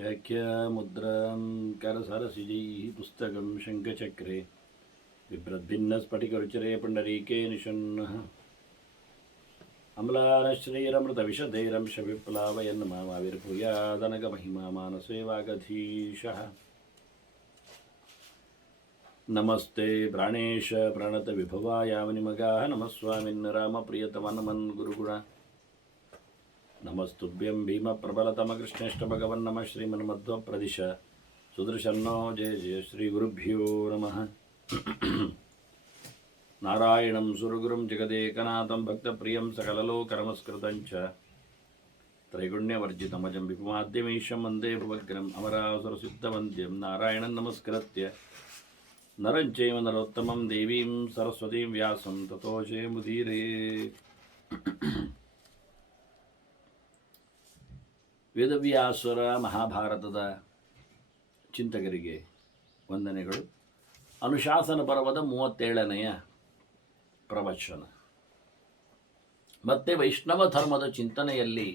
व्याख्यामुद्रां करसरसिजैः पुस्तकं शङ्खचक्रे बिभ्रद्भिन्नस्फटिकरुचिरे पुण्डरीके निषण्णः अम्लानश्रीरमृतविशदैरंशविप्लावयन् मामाविर्भूयादनगमहिमा मानसे वागधीशः। नमस्ते प्राणेश प्रणतविभवायावनिमगाः नमः स्वामिन् रामप्रियतमनमन् गुरुगुण नमस्तुभ्यं भीमप्रबलतमकृष्णेष्ट भगवन् नमः श्रीमन्मध्वप्रदिश सुदर्शन्नो जय जय श्रीगुरुभ्यो नमः। नारायणं सुरगुरुं जगदेकनाथं भक्तप्रियं सकललोकनमस्कृतं च त्रैगुण्यवर्जितमजं विपुमाद्यमीशं वन्दे भुवग्रम् अमरासुरसिद्धवन्द्यं नारायणं नमस्कृत्य नरं चैव नरोत्तमं देवीं सरस्वतीं व्यासं ततो जयमुदीरये। ವೇದವ್ಯಾಸರ ಮಹಾಭಾರತದ ಚಿಂತಕರಿಗೆ ವಂದನೆಗಳು. ಅನುಶಾಸನ ಪರ್ವದ 37ನೆಯ ಪ್ರವಚನ. ಮತ್ತೆ ವೈಷ್ಣವ ಧರ್ಮದ ಚಿಂತನೆಯಲ್ಲಿ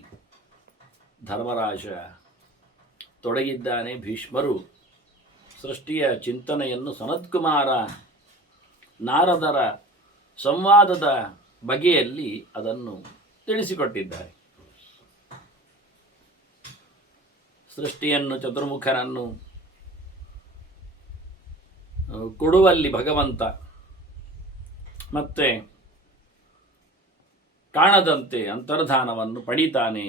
ಧರ್ಮರಾಜ ತೊಡಗಿದ್ದಾನೆ. ಭೀಷ್ಮರು ಸೃಷ್ಟಿಯ ಚಿಂತನೆಯನ್ನು ಸನತ್ಕುಮಾರ ನಾರದರ ಸಂವಾದದ ಬಗೆಯಲ್ಲಿ ಅದನ್ನು ತಿಳಿಸಿಕೊಟ್ಟಿದ್ದಾರೆ. ಸೃಷ್ಟಿಯನ್ನು ಚತುರ್ಮುಖನನ್ನು ಕೊಡುವಲ್ಲಿ ಭಗವಂತ ಮತ್ತೆ ಕಾಣದಂತೆ ಅಂತರ್ಧಾನವನ್ನು ಪಡೀತಾನೆ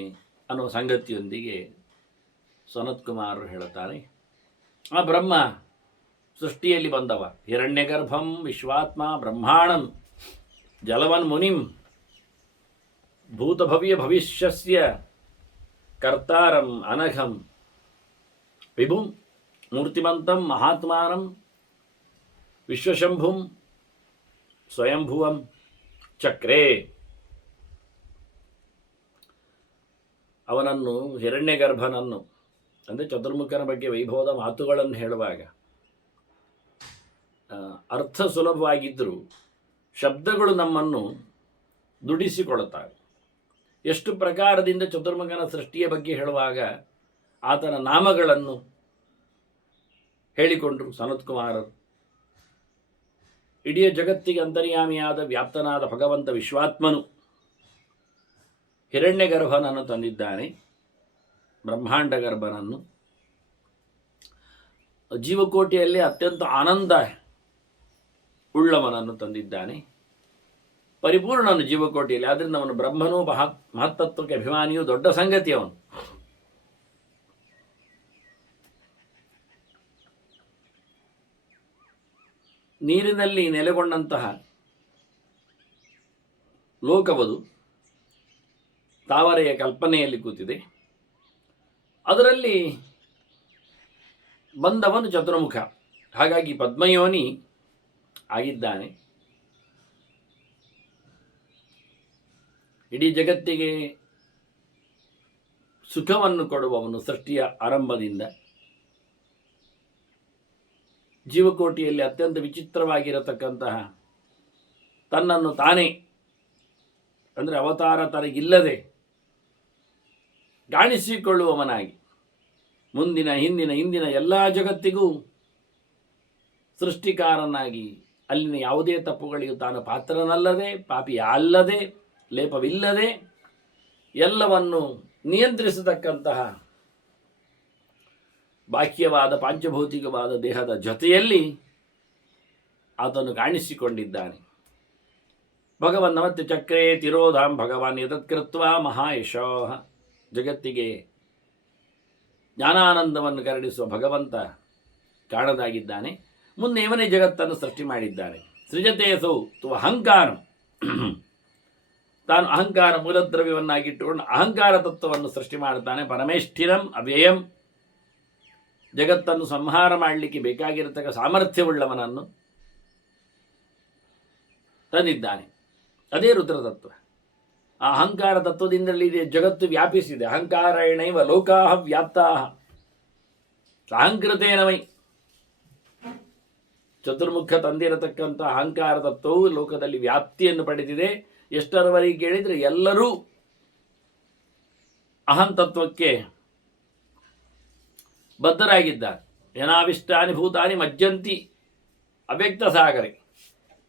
ಅನ್ನುವ ಸಂಗತಿಯೊಂದಿಗೆ ಸನತ್ಕುಮಾರರು ಹೇಳುತ್ತಾರೆ. ಆ ಬ್ರಹ್ಮ ಸೃಷ್ಟಿಯಲ್ಲಿ ಬಂದವ ಹಿರಣ್ಯಗರ್ಭಂ ವಿಶ್ವಾತ್ಮ ಬ್ರಹ್ಮಾಣಂ ಜಲವನ್ ಮುನಿಂ ಭೂತಭವ್ಯ ಭವಿಷ್ಯಸ್ಯ ಕರ್ತಾರಂ ಅನಘಂ ವಿಭುಂ ಮೂರ್ತಿಮಂತಂ ಮಹಾತ್ಮಾನಂ ವಿಶ್ವಶಂಭುಂ ಸ್ವಯಂಭುವಂ ಚಕ್ರೇ. ಅವನನ್ನು ಹಿರಣ್ಯಗರ್ಭನನ್ನು ಅಂದರೆ ಚತುರ್ಮುಖನ ಬಗ್ಗೆ ವೈಭವದ ಮಾತುಗಳನ್ನು ಹೇಳುವಾಗ ಅರ್ಥ ಸುಲಭವಾಗಿದ್ದರೂ ಶಬ್ದಗಳು ನಮ್ಮನ್ನು ದುಡಿಸಿಕೊಳ್ಳುತ್ತವೆ. ಎಷ್ಟು ಪ್ರಕಾರದಿಂದ ಚತುರ್ಮುಖನ ಸೃಷ್ಟಿಯ ಬಗ್ಗೆ ಹೇಳುವಾಗ ಆತನ ನಾಮಗಳನ್ನು ಹೇಳಿಕೊಂಡರು ಸನತ್ಕುಮಾರರು. ಇಡೀ ಜಗತ್ತಿಗೆ ಅಂತರ್ಯಾಮಿಯಾದ ವ್ಯಾಪ್ತನಾದ ಭಗವಂತ ವಿಶ್ವಾತ್ಮನು ಹಿರಣ್ಯಗರ್ಭನನ್ನು ತಂದಿದ್ದಾನೆ. ಬ್ರಹ್ಮಾಂಡ ಗರ್ಭನನ್ನು ಜೀವಕೋಟಿಯಲ್ಲಿ ಅತ್ಯಂತ ಆನಂದ ಉಳ್ಳವನನ್ನು ತಂದಿದ್ದಾನೆ. ಪರಿಪೂರ್ಣನು ಜೀವಕೋಟಿಯಲ್ಲಿ. ಆದ್ದರಿಂದ ಅವನು ಬ್ರಹ್ಮನೂ ಮಹತ್ತತ್ವಕ್ಕೆ ಅಭಿಮಾನಿಯೂ ದೊಡ್ಡ ಸಂಗತಿ. ಅವನು ನೀರಿನಲ್ಲಿ ನೆಲೆಗೊಂಡಂತಹ ಲೋಕವದು ತಾವರೆಯ ಕಲ್ಪನೆಯಲ್ಲಿ ಕೂತಿದೆ. ಅದರಲ್ಲಿ ಬಂದವನು ಚತುರ್ಮುಖ. ಹಾಗಾಗಿ ಪದ್ಮಯೋನಿ ಆಗಿದ್ದಾನೆ. ಇಡೀ ಜಗತ್ತಿಗೆ ಸುಖವನ್ನು ಕೊಡುವವನು ಸೃಷ್ಟಿಯ ಆರಂಭದಿಂದ. ಜೀವಕೋಟಿಯಲ್ಲಿ ಅತ್ಯಂತ ವಿಚಿತ್ರವಾಗಿರತಕ್ಕಂತಹ ತನ್ನನ್ನು ತಾನೇ ಅಂದರೆ ಅವತಾರ ತನಗಿಲ್ಲದೆ ಕಾಣಿಸಿಕೊಳ್ಳುವವನಾಗಿ ಮುಂದಿನ ಹಿಂದಿನ ಇಂದಿನ ಎಲ್ಲ ಜಗತ್ತಿಗೂ ಸೃಷ್ಟಿಕಾರನಾಗಿ ಅಲ್ಲಿನ ಯಾವುದೇ ತಪ್ಪುಗಳಿಗೂ ತಾನು ಪಾತ್ರನಲ್ಲದೆ ಪಾಪಿ ಅಲ್ಲದೆ ಲೇಪವಿಲ್ಲದೆ ಎಲ್ಲವನ್ನು ನಿಯಂತ್ರಿಸತಕ್ಕಂತಹ ಬಾಹ್ಯವಾದ ಪಾಂಚಭೌತಿಕವಾದ ದೇಹದ ಜೊತೆಯಲ್ಲಿ ಆತನು ಕಾಣಿಸಿಕೊಂಡಿದ್ದಾನೆ. ಭಗವನ್ ಮತ್ತೆ ಚಕ್ರೇ ತಿರೋಧಾಂ ಭಗವಾನ್ ಯತತ್ಕೃತ್ವ ಮಹಾಯಶೋ. ಜಗತ್ತಿಗೆ ಜ್ಞಾನಾನಂದವನ್ನು ಕರಡಿಸುವ ಭಗವಂತ ಕಾಣದಾಗಿದ್ದಾನೆ. ಮುಂದೆ ಇವನೇ ಜಗತ್ತನ್ನು ಸೃಷ್ಟಿ ಮಾಡಿದ್ದಾನೆ. ಸೃಜತೇಸೌ ತು ಅಹಂಕಾರಂ. ತಾನು ಅಹಂಕಾರ ಮೂಲದ್ರವ್ಯವನ್ನಾಗಿಟ್ಟುಕೊಂಡು ಅಹಂಕಾರ ತತ್ವವನ್ನು ಸೃಷ್ಟಿ ಮಾಡ್ತಾನೆ. ಪರಮೇಷ್ಠಿರಂ ಅವ್ಯಯಂ. ಜಗತ್ತನ್ನು ಸಂಹಾರ ಮಾಡಲಿಕ್ಕೆ ಬೇಕಾಗಿರತಕ್ಕ ಸಾಮರ್ಥ್ಯವುಳ್ಳವನನ್ನು ತಂದಿದ್ದಾನೆ. ಅದೇ ರುದ್ರತತ್ವ. ಆ ಅಹಂಕಾರ ತತ್ವದಿಂದಲೇ ಜಗತ್ತು ವ್ಯಾಪಿಸಿದೆ. ಅಹಂಕಾರೇಣೈವ ಲೋಕಾಹ ವ್ಯಾಪ್ತಾಹ ಅಹಂಕೃತೇನವೈ. ಚತುರ್ಮುಖ ತಂದಿರತಕ್ಕಂಥ ಅಹಂಕಾರ ತತ್ವವು ಲೋಕದಲ್ಲಿ ವ್ಯಾಪ್ತಿಯನ್ನು ಪಡೆದಿದೆ. ಎಷ್ಟರವರೆಗೆ ಕೇಳಿದರೆ ಎಲ್ಲರೂ ಅಹಂತತ್ವಕ್ಕೆ ಬದ್ಧರಾಗಿದ್ದಾರೆ. ಯನಾವಿಷ್ಟಾನಿ ಭೂತಾನಿ ಮಜ್ಜಂತಿ ಅವ್ಯಕ್ತ ಸಾಗರೆ.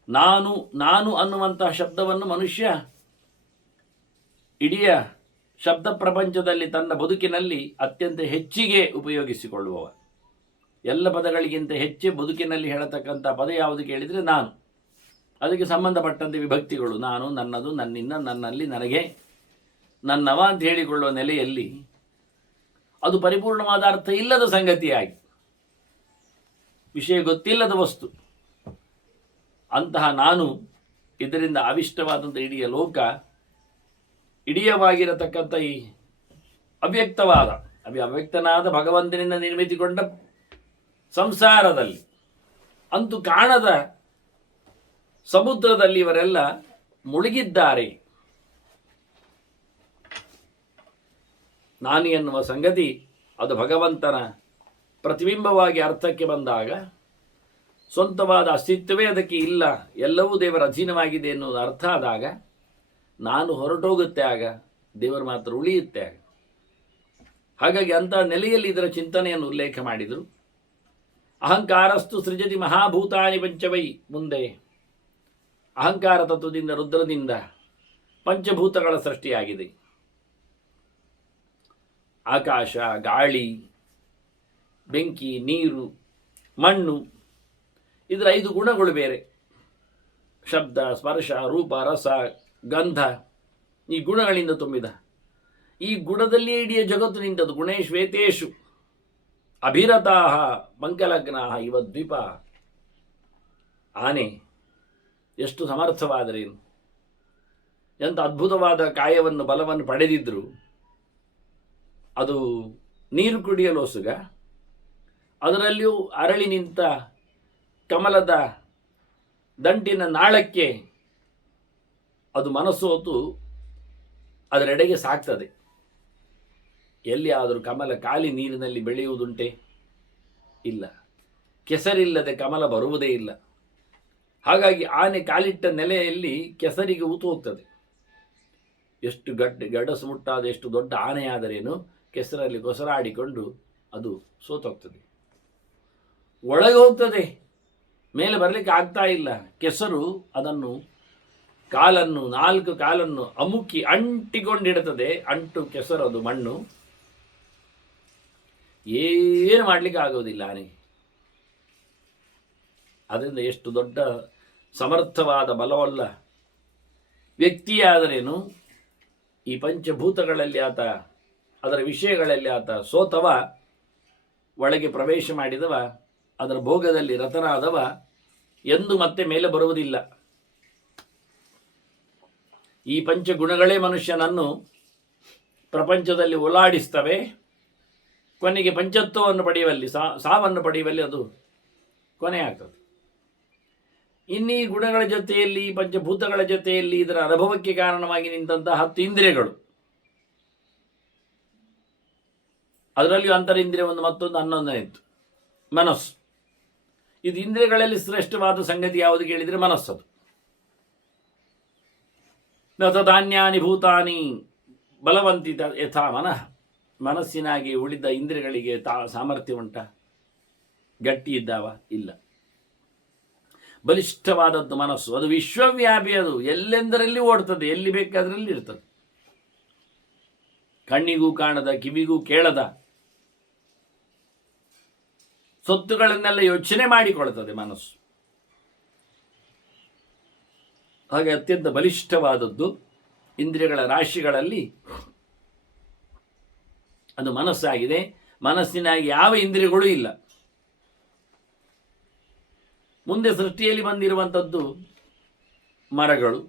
ನಾನು ನಾನು ಅನ್ನುವಂತಹ ಶಬ್ದವನ್ನು ಮನುಷ್ಯ ಇಡೀ ಶಬ್ದ ಪ್ರಪಂಚದಲ್ಲಿ ತನ್ನ ಬದುಕಿನಲ್ಲಿ ಅತ್ಯಂತ ಹೆಚ್ಚಿಗೆ ಉಪಯೋಗಿಸಿಕೊಳ್ಳುವವ. ಎಲ್ಲ ಪದಗಳಿಗಿಂತ ಹೆಚ್ಚು ಬದುಕಿನಲ್ಲಿ ಹೇಳತಕ್ಕಂಥ ಪದ ಯಾವುದು ಕೇಳಿದರೆ ನಾನು. ಅದಕ್ಕೆ ಸಂಬಂಧಪಟ್ಟಂತೆ ವಿಭಕ್ತಿಗಳು ನಾನು, ನನ್ನದು, ನನ್ನಿಂದ, ನನ್ನಲ್ಲಿ, ನನಗೆ, ನನ್ನವ ಅಂತ ಹೇಳಿಕೊಳ್ಳುವ ನೆಲೆಯಲ್ಲಿ ಅದು ಪರಿಪೂರ್ಣವಾದ ಅರ್ಥ ಇಲ್ಲದ ಸಂಗತಿಯಾಗಿ, ವಿಷಯ ಗೊತ್ತಿಲ್ಲದ ವಸ್ತು ಅಂತಹ ನಾನು, ಇದರಿಂದ ಅವಿಷ್ಟವಾದಂಥ ಇಡೀ ಲೋಕ, ಇಡೀಯವಾಗಿರತಕ್ಕಂಥ ಈ ಅವ್ಯಕ್ತವಾದ ಅವ್ಯಕ್ತನಾದ ಭಗವಂತನಿಂದ ನಿರ್ಮಿತಿಗೊಂಡ ಸಂಸಾರದಲ್ಲಿ, ಅಂತೂ ಕಾಣದ ಸಮುದ್ರದಲ್ಲಿ ಇವರೆಲ್ಲ ಮುಳುಗಿದ್ದಾರೆ. ನಾನು ಎನ್ನುವ ಸಂಗತಿ ಅದು ಭಗವಂತನ ಪ್ರತಿಬಿಂಬವಾಗಿ ಅರ್ಥಕ್ಕೆ ಬಂದಾಗ ಸ್ವಂತವಾದ ಅಸ್ತಿತ್ವವೇ ಅದಕ್ಕೆ ಇಲ್ಲ, ಎಲ್ಲವೂ ದೇವರ ಅಧೀನವಾಗಿದೆ ಎನ್ನುವುದು ಅರ್ಥ ಆದಾಗ ನಾನು ಹೊರಟೋಗುತ್ತೆ, ಆಗ ದೇವರು ಮಾತ್ರ ಉಳಿಯುತ್ತೆ. ಆಗ ಹಾಗಾಗಿ ಅಂತಹ ನೆಲೆಯಲ್ಲಿ ಇದರ ಚಿಂತನೆಯನ್ನು ಉಲ್ಲೇಖ ಮಾಡಿದರು. ಅಹಂಕಾರಸ್ತು ಸೃಜತಿ ಮಹಾಭೂತಾನಿ ಪಂಚವೈ. ಮುಂದೆ ಅಹಂಕಾರ ತತ್ವದಿಂದ, ರುದ್ರದಿಂದ ಪಂಚಭೂತಗಳ ಸೃಷ್ಟಿಯಾಗಿದೆ. ಆಕಾಶ, ಗಾಳಿ, ಬೆಂಕಿ, ನೀರು, ಮಣ್ಣು, ಇದರ 5 ಗುಣಗಳು ಬೇರೆ. ಶಬ್ದ, ಸ್ಪರ್ಶ, ರೂಪ, ರಸ, ಗಂಧ, ಈ ಗುಣಗಳಿಂದ ತುಂಬಿದ. ಈ ಗುಣದಲ್ಲಿ ಇಡೀ ಜಗತ್ತು ನಿಂತದ್ದು. ಗುಣೇಶ್ವೇತೇಶು ಅಭಿರತಾಹ ಮಂಗಲಗ್ನಾಹ ಇವ ದ್ವೀಪ. ಆನೆ ಎಷ್ಟು ಸಮರ್ಥವಾದರೇನು, ಎಂಥ ಅದ್ಭುತವಾದ ಕಾಯವನ್ನು, ಬಲವನ್ನು ಪಡೆದಿದ್ರು ಅದು ನೀರು ಕುಡಿಯಲು ಹೊಸುಗ. ಅದರಲ್ಲಿಯೂ ಅರಳಿ ನಿಂತ ಕಮಲದ ದಂಟಿನ ನಾಳಕ್ಕೆ ಅದು ಮನಸ್ಸೋತು ಅದರೆಡೆಗೆ ಸಾಕ್ತದೆ. ಎಲ್ಲಿ ಆದರೂ ಕಮಲ ಖಾಲಿ ನೀರಿನಲ್ಲಿ ಬೆಳೆಯುವುದುಂಟೆ? ಇಲ್ಲ. ಕೆಸರಿಲ್ಲದೆ ಕಮಲ ಬರುವುದೇ ಇಲ್ಲ. ಹಾಗಾಗಿ ಆನೆ ಕಾಲಿಟ್ಟ ನೆಲೆಯಲ್ಲಿ ಕೆಸರಿಗೆ ಊತು ಹೋಗ್ತದೆ. ಎಷ್ಟು ಗಡಸು ಮುಟ್ಟಾದ ಎಷ್ಟು ದೊಡ್ಡ ಆನೆಯಾದರೇನು ಕೆಸರಲ್ಲಿ ಕೊಸರಾಡಿಕೊಂಡು ಅದು ಸೋತೋಗ್ತದೆ, ಒಳಗೆ ಹೋಗ್ತದೆ, ಮೇಲೆ ಬರಲಿಕ್ಕೆ ಆಗ್ತಾ ಇಲ್ಲ. ಕೆಸರು ಅದನ್ನು ಕಾಲನ್ನು, 4 ಕಾಲನ್ನು ಅಮುಕಿ ಅಂಟಿಕೊಂಡಿಡುತ್ತದೆ. ಅಂಟು ಕೆಸರು, ಅದು ಮಣ್ಣು, ಏನು ಮಾಡಲಿಕ್ಕೆ ಆಗೋದಿಲ್ಲ ಆನೆಗೆ. ಅದರಿಂದ ಎಷ್ಟು ದೊಡ್ಡ ಸಮರ್ಥವಾದ ಬಲವಲ್ಲ ವ್ಯಕ್ತಿಯಾದರೇನು, ಈ ಪಂಚಭೂತಗಳಲ್ಲಿ ಆತ, ಅದರ ವಿಷಯಗಳಲ್ಲಿ ಆತ ಸೋತವ, ಒಳಗೆ ಪ್ರವೇಶ ಮಾಡಿದವ, ಅದರ ಭೋಗದಲ್ಲಿ ರತನಾದವ ಎಂದು ಮತ್ತೆ ಮೇಲೆ ಬರುವುದಿಲ್ಲ. ಈ ಪಂಚಗುಣಗಳೇ ಮನುಷ್ಯನನ್ನು ಪ್ರಪಂಚದಲ್ಲಿ ಓಲಾಡಿಸ್ತವೆ. ಕೊನೆಗೆ ಪಂಚತ್ವವನ್ನು ಪಡೆಯುವಲ್ಲಿ, ಸಾವನ್ನು ಪಡೆಯುವಲ್ಲಿ ಅದು ಕೊನೆಯಾಗ್ತದೆ. ಇನ್ನೀ ಗುಣಗಳ ಜೊತೆಯಲ್ಲಿ, ಪಂಚಭೂತಗಳ ಜೊತೆಯಲ್ಲಿ ಇದರ ಅನುಭವಕ್ಕೆ ಕಾರಣವಾಗಿ ನಿಂತಹ 10 ಇಂದ್ರಿಯಗಳು, ಅದರಲ್ಲಿಯೂ ಅಂತರಿಂದ್ರಿಯ ಒಂದು, ಮತ್ತೊಂದು 11 ಇತ್ತು ಮನಸ್ಸು. ಇದು ಇಂದ್ರಿಯಗಳಲ್ಲಿ ಶ್ರೇಷ್ಠವಾದ ಸಂಗತಿ ಯಾವುದು ಕೇಳಿದರೆ ಮನಸ್ಸದು. ನತಧಾನ್ಯಾನಿ ಭೂತಾನಿ ಬಲವಂತಿ ಯಥಾ ಮನಃ. ಮನಸ್ಸಿನಾಗಿ ಉಳಿದ ಇಂದ್ರಿಯಗಳಿಗೆ ಸಾಮರ್ಥ್ಯ ಉಂಟ? ಗಟ್ಟಿ ಇದ್ದಾವ? ಇಲ್ಲ. ಬಲಿಷ್ಠವಾದದ್ದು ಮನಸ್ಸು. ಅದು ವಿಶ್ವವ್ಯಾಪಿ, ಅದು ಎಲ್ಲೆಂದರಲ್ಲಿ ಓಡ್ತದೆ, ಎಲ್ಲಿ ಬೇಕಾದ್ರಲ್ಲಿ ಇರ್ತದೆ. ಕಣ್ಣಿಗೂ ಕಾಣದ, ಕಿವಿಗೂ ಕೇಳದ ಸೊತ್ತುಗಳನ್ನೆಲ್ಲ ಯೋಚನೆ ಮಾಡಿಕೊಳ್ತದೆ ಮನಸ್ಸು. ಹಾಗೆ ಅತ್ಯಂತ ಬಲಿಷ್ಠವಾದದ್ದು ಇಂದ್ರಿಯಗಳ ರಾಶಿಗಳಲ್ಲಿ ಅದು ಮನಸ್ಸಾಗಿದೆ. ಮನಸ್ಸಿನಾಗಿ ಯಾವ ಇಂದ್ರಿಯಗಳೂ ಇಲ್ಲ. ಮುಂದೆ ಸೃಷ್ಟಿಯಲ್ಲಿ ಬಂದಿರುವಂಥದ್ದು ಮರಗಳು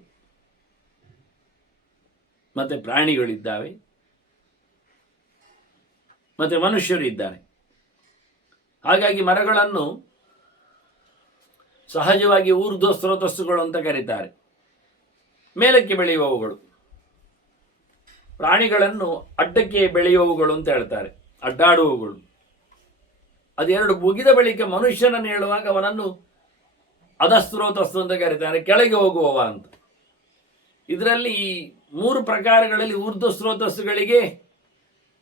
ಮತ್ತೆ ಪ್ರಾಣಿಗಳಿದ್ದಾವೆ, ಮತ್ತೆ ಮನುಷ್ಯರು ಇದ್ದಾರೆ. ಹಾಗಾಗಿ ಮರಗಳನ್ನು ಸಹಜವಾಗಿ ಊರ್ಧ್ವ ಸ್ರೋತಸ್ಸುಗಳು ಅಂತ ಕರೀತಾರೆ, ಮೇಲಕ್ಕೆ ಬೆಳೆಯುವವುಗಳು. ಪ್ರಾಣಿಗಳನ್ನು ಅಡ್ಡಕ್ಕೆ ಬೆಳೆಯುವವುಗಳು ಅಂತ ಹೇಳ್ತಾರೆ, ಅಡ್ಡಾಡುವವುಗಳು. ಅದೆರಡು ಮುಗಿದ ಬಳಿಕ ಮನುಷ್ಯನನ್ನು ಹೇಳುವಾಗ ಅವನನ್ನು ಅಧಸ್ರೋತಸ್ಸು ಅಂತ ಕರೀತಾರೆ, ಕೆಳಗೆ ಹೋಗುವವ ಅಂತ. ಇದರಲ್ಲಿ ಈ 3 ಪ್ರಕಾರಗಳಲ್ಲಿ ಊರ್ಧ್ವ ಸ್ರೋತಸ್ಸುಗಳಿಗೆ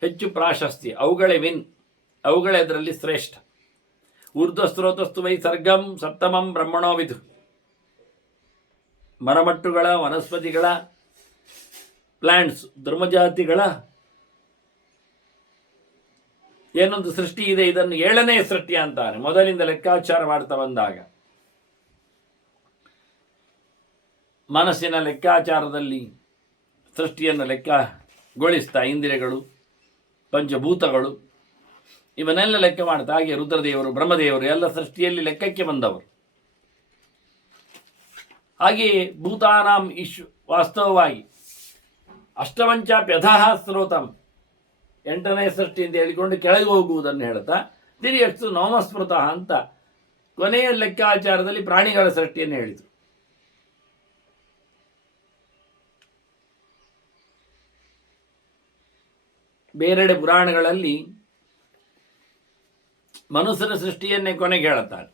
ಹೆಚ್ಚು ಪ್ರಾಶಸ್ತ್ಯ, ಅವುಗಳೇ ವಿನ್. ಅವುಗಳೇ ಅದರಲ್ಲಿ ಶ್ರೇಷ್ಠ. ಊರ್ಧ್ವಸ್ರೋತಸ್ತು ವೈ ಸರ್ಗಂ ಸಪ್ತಮಂ ಬ್ರಹ್ಮಣೋ ವಿದು. ಮರಮಟ್ಟುಗಳ, ವನಸ್ಪತಿಗಳ, ಪ್ಲಾಂಟ್ಸ್, ಧರ್ಮಜಾತಿಗಳ ಏನೊಂದು ಸೃಷ್ಟಿ ಇದೆ, ಇದನ್ನು 7ನೇ ಸೃಷ್ಟಿ ಅಂತಾನೆ. ಮೊದಲಿಂದ ಲೆಕ್ಕಾಚಾರ ಮಾಡ್ತಾ ಬಂದಾಗ ಮನಸ್ಸಿನ ಲೆಕ್ಕಾಚಾರದಲ್ಲಿ ಸೃಷ್ಟಿಯನ್ನು ಲೆಕ್ಕಗೊಳಿಸ್ತಾ ಇಂದ್ರಿಯಗಳು, ಪಂಚಭೂತಗಳು ಇವನ್ನೆಲ್ಲ ಲೆಕ್ಕ ಮಾಡ್ತಾ ಹಾಗೆ ರುದ್ರದೇವರು, ಬ್ರಹ್ಮದೇವರು ಎಲ್ಲ ಸೃಷ್ಟಿಯಲ್ಲಿ ಲೆಕ್ಕಕ್ಕೆ ಬಂದವರು. ಹಾಗೆಯೇ ಭೂತಾನಾಂ ವಾಸ್ತವವಾಗಿ ಅಷ್ಟವಂಚಾಪ್ಯಧಃ ಸ್ರೋತಂ 8ನೇ ಸೃಷ್ಟಿ ಅಂತ ಹೇಳಿಕೊಂಡು ಕೆಳಗೆ ಹೋಗುವುದನ್ನು ಹೇಳ್ತಾ ತಿರಿಯಕ್ಷು ನವಮಸ್ಮೃತಃ ಅಂತ ಕೊನೆಯ ಲೆಕ್ಕಾಚಾರದಲ್ಲಿ ಪ್ರಾಣಿಗಳ ಸೃಷ್ಟಿಯನ್ನು ಹೇಳಿದರು. ಬೇರೆಡೆ ಪುರಾಣಗಳಲ್ಲಿ ಮನುಷ್ಯರ ಸೃಷ್ಟಿಯನ್ನೇ ಕೊನೆಗೆ ಹೇಳುತ್ತಾರೆ,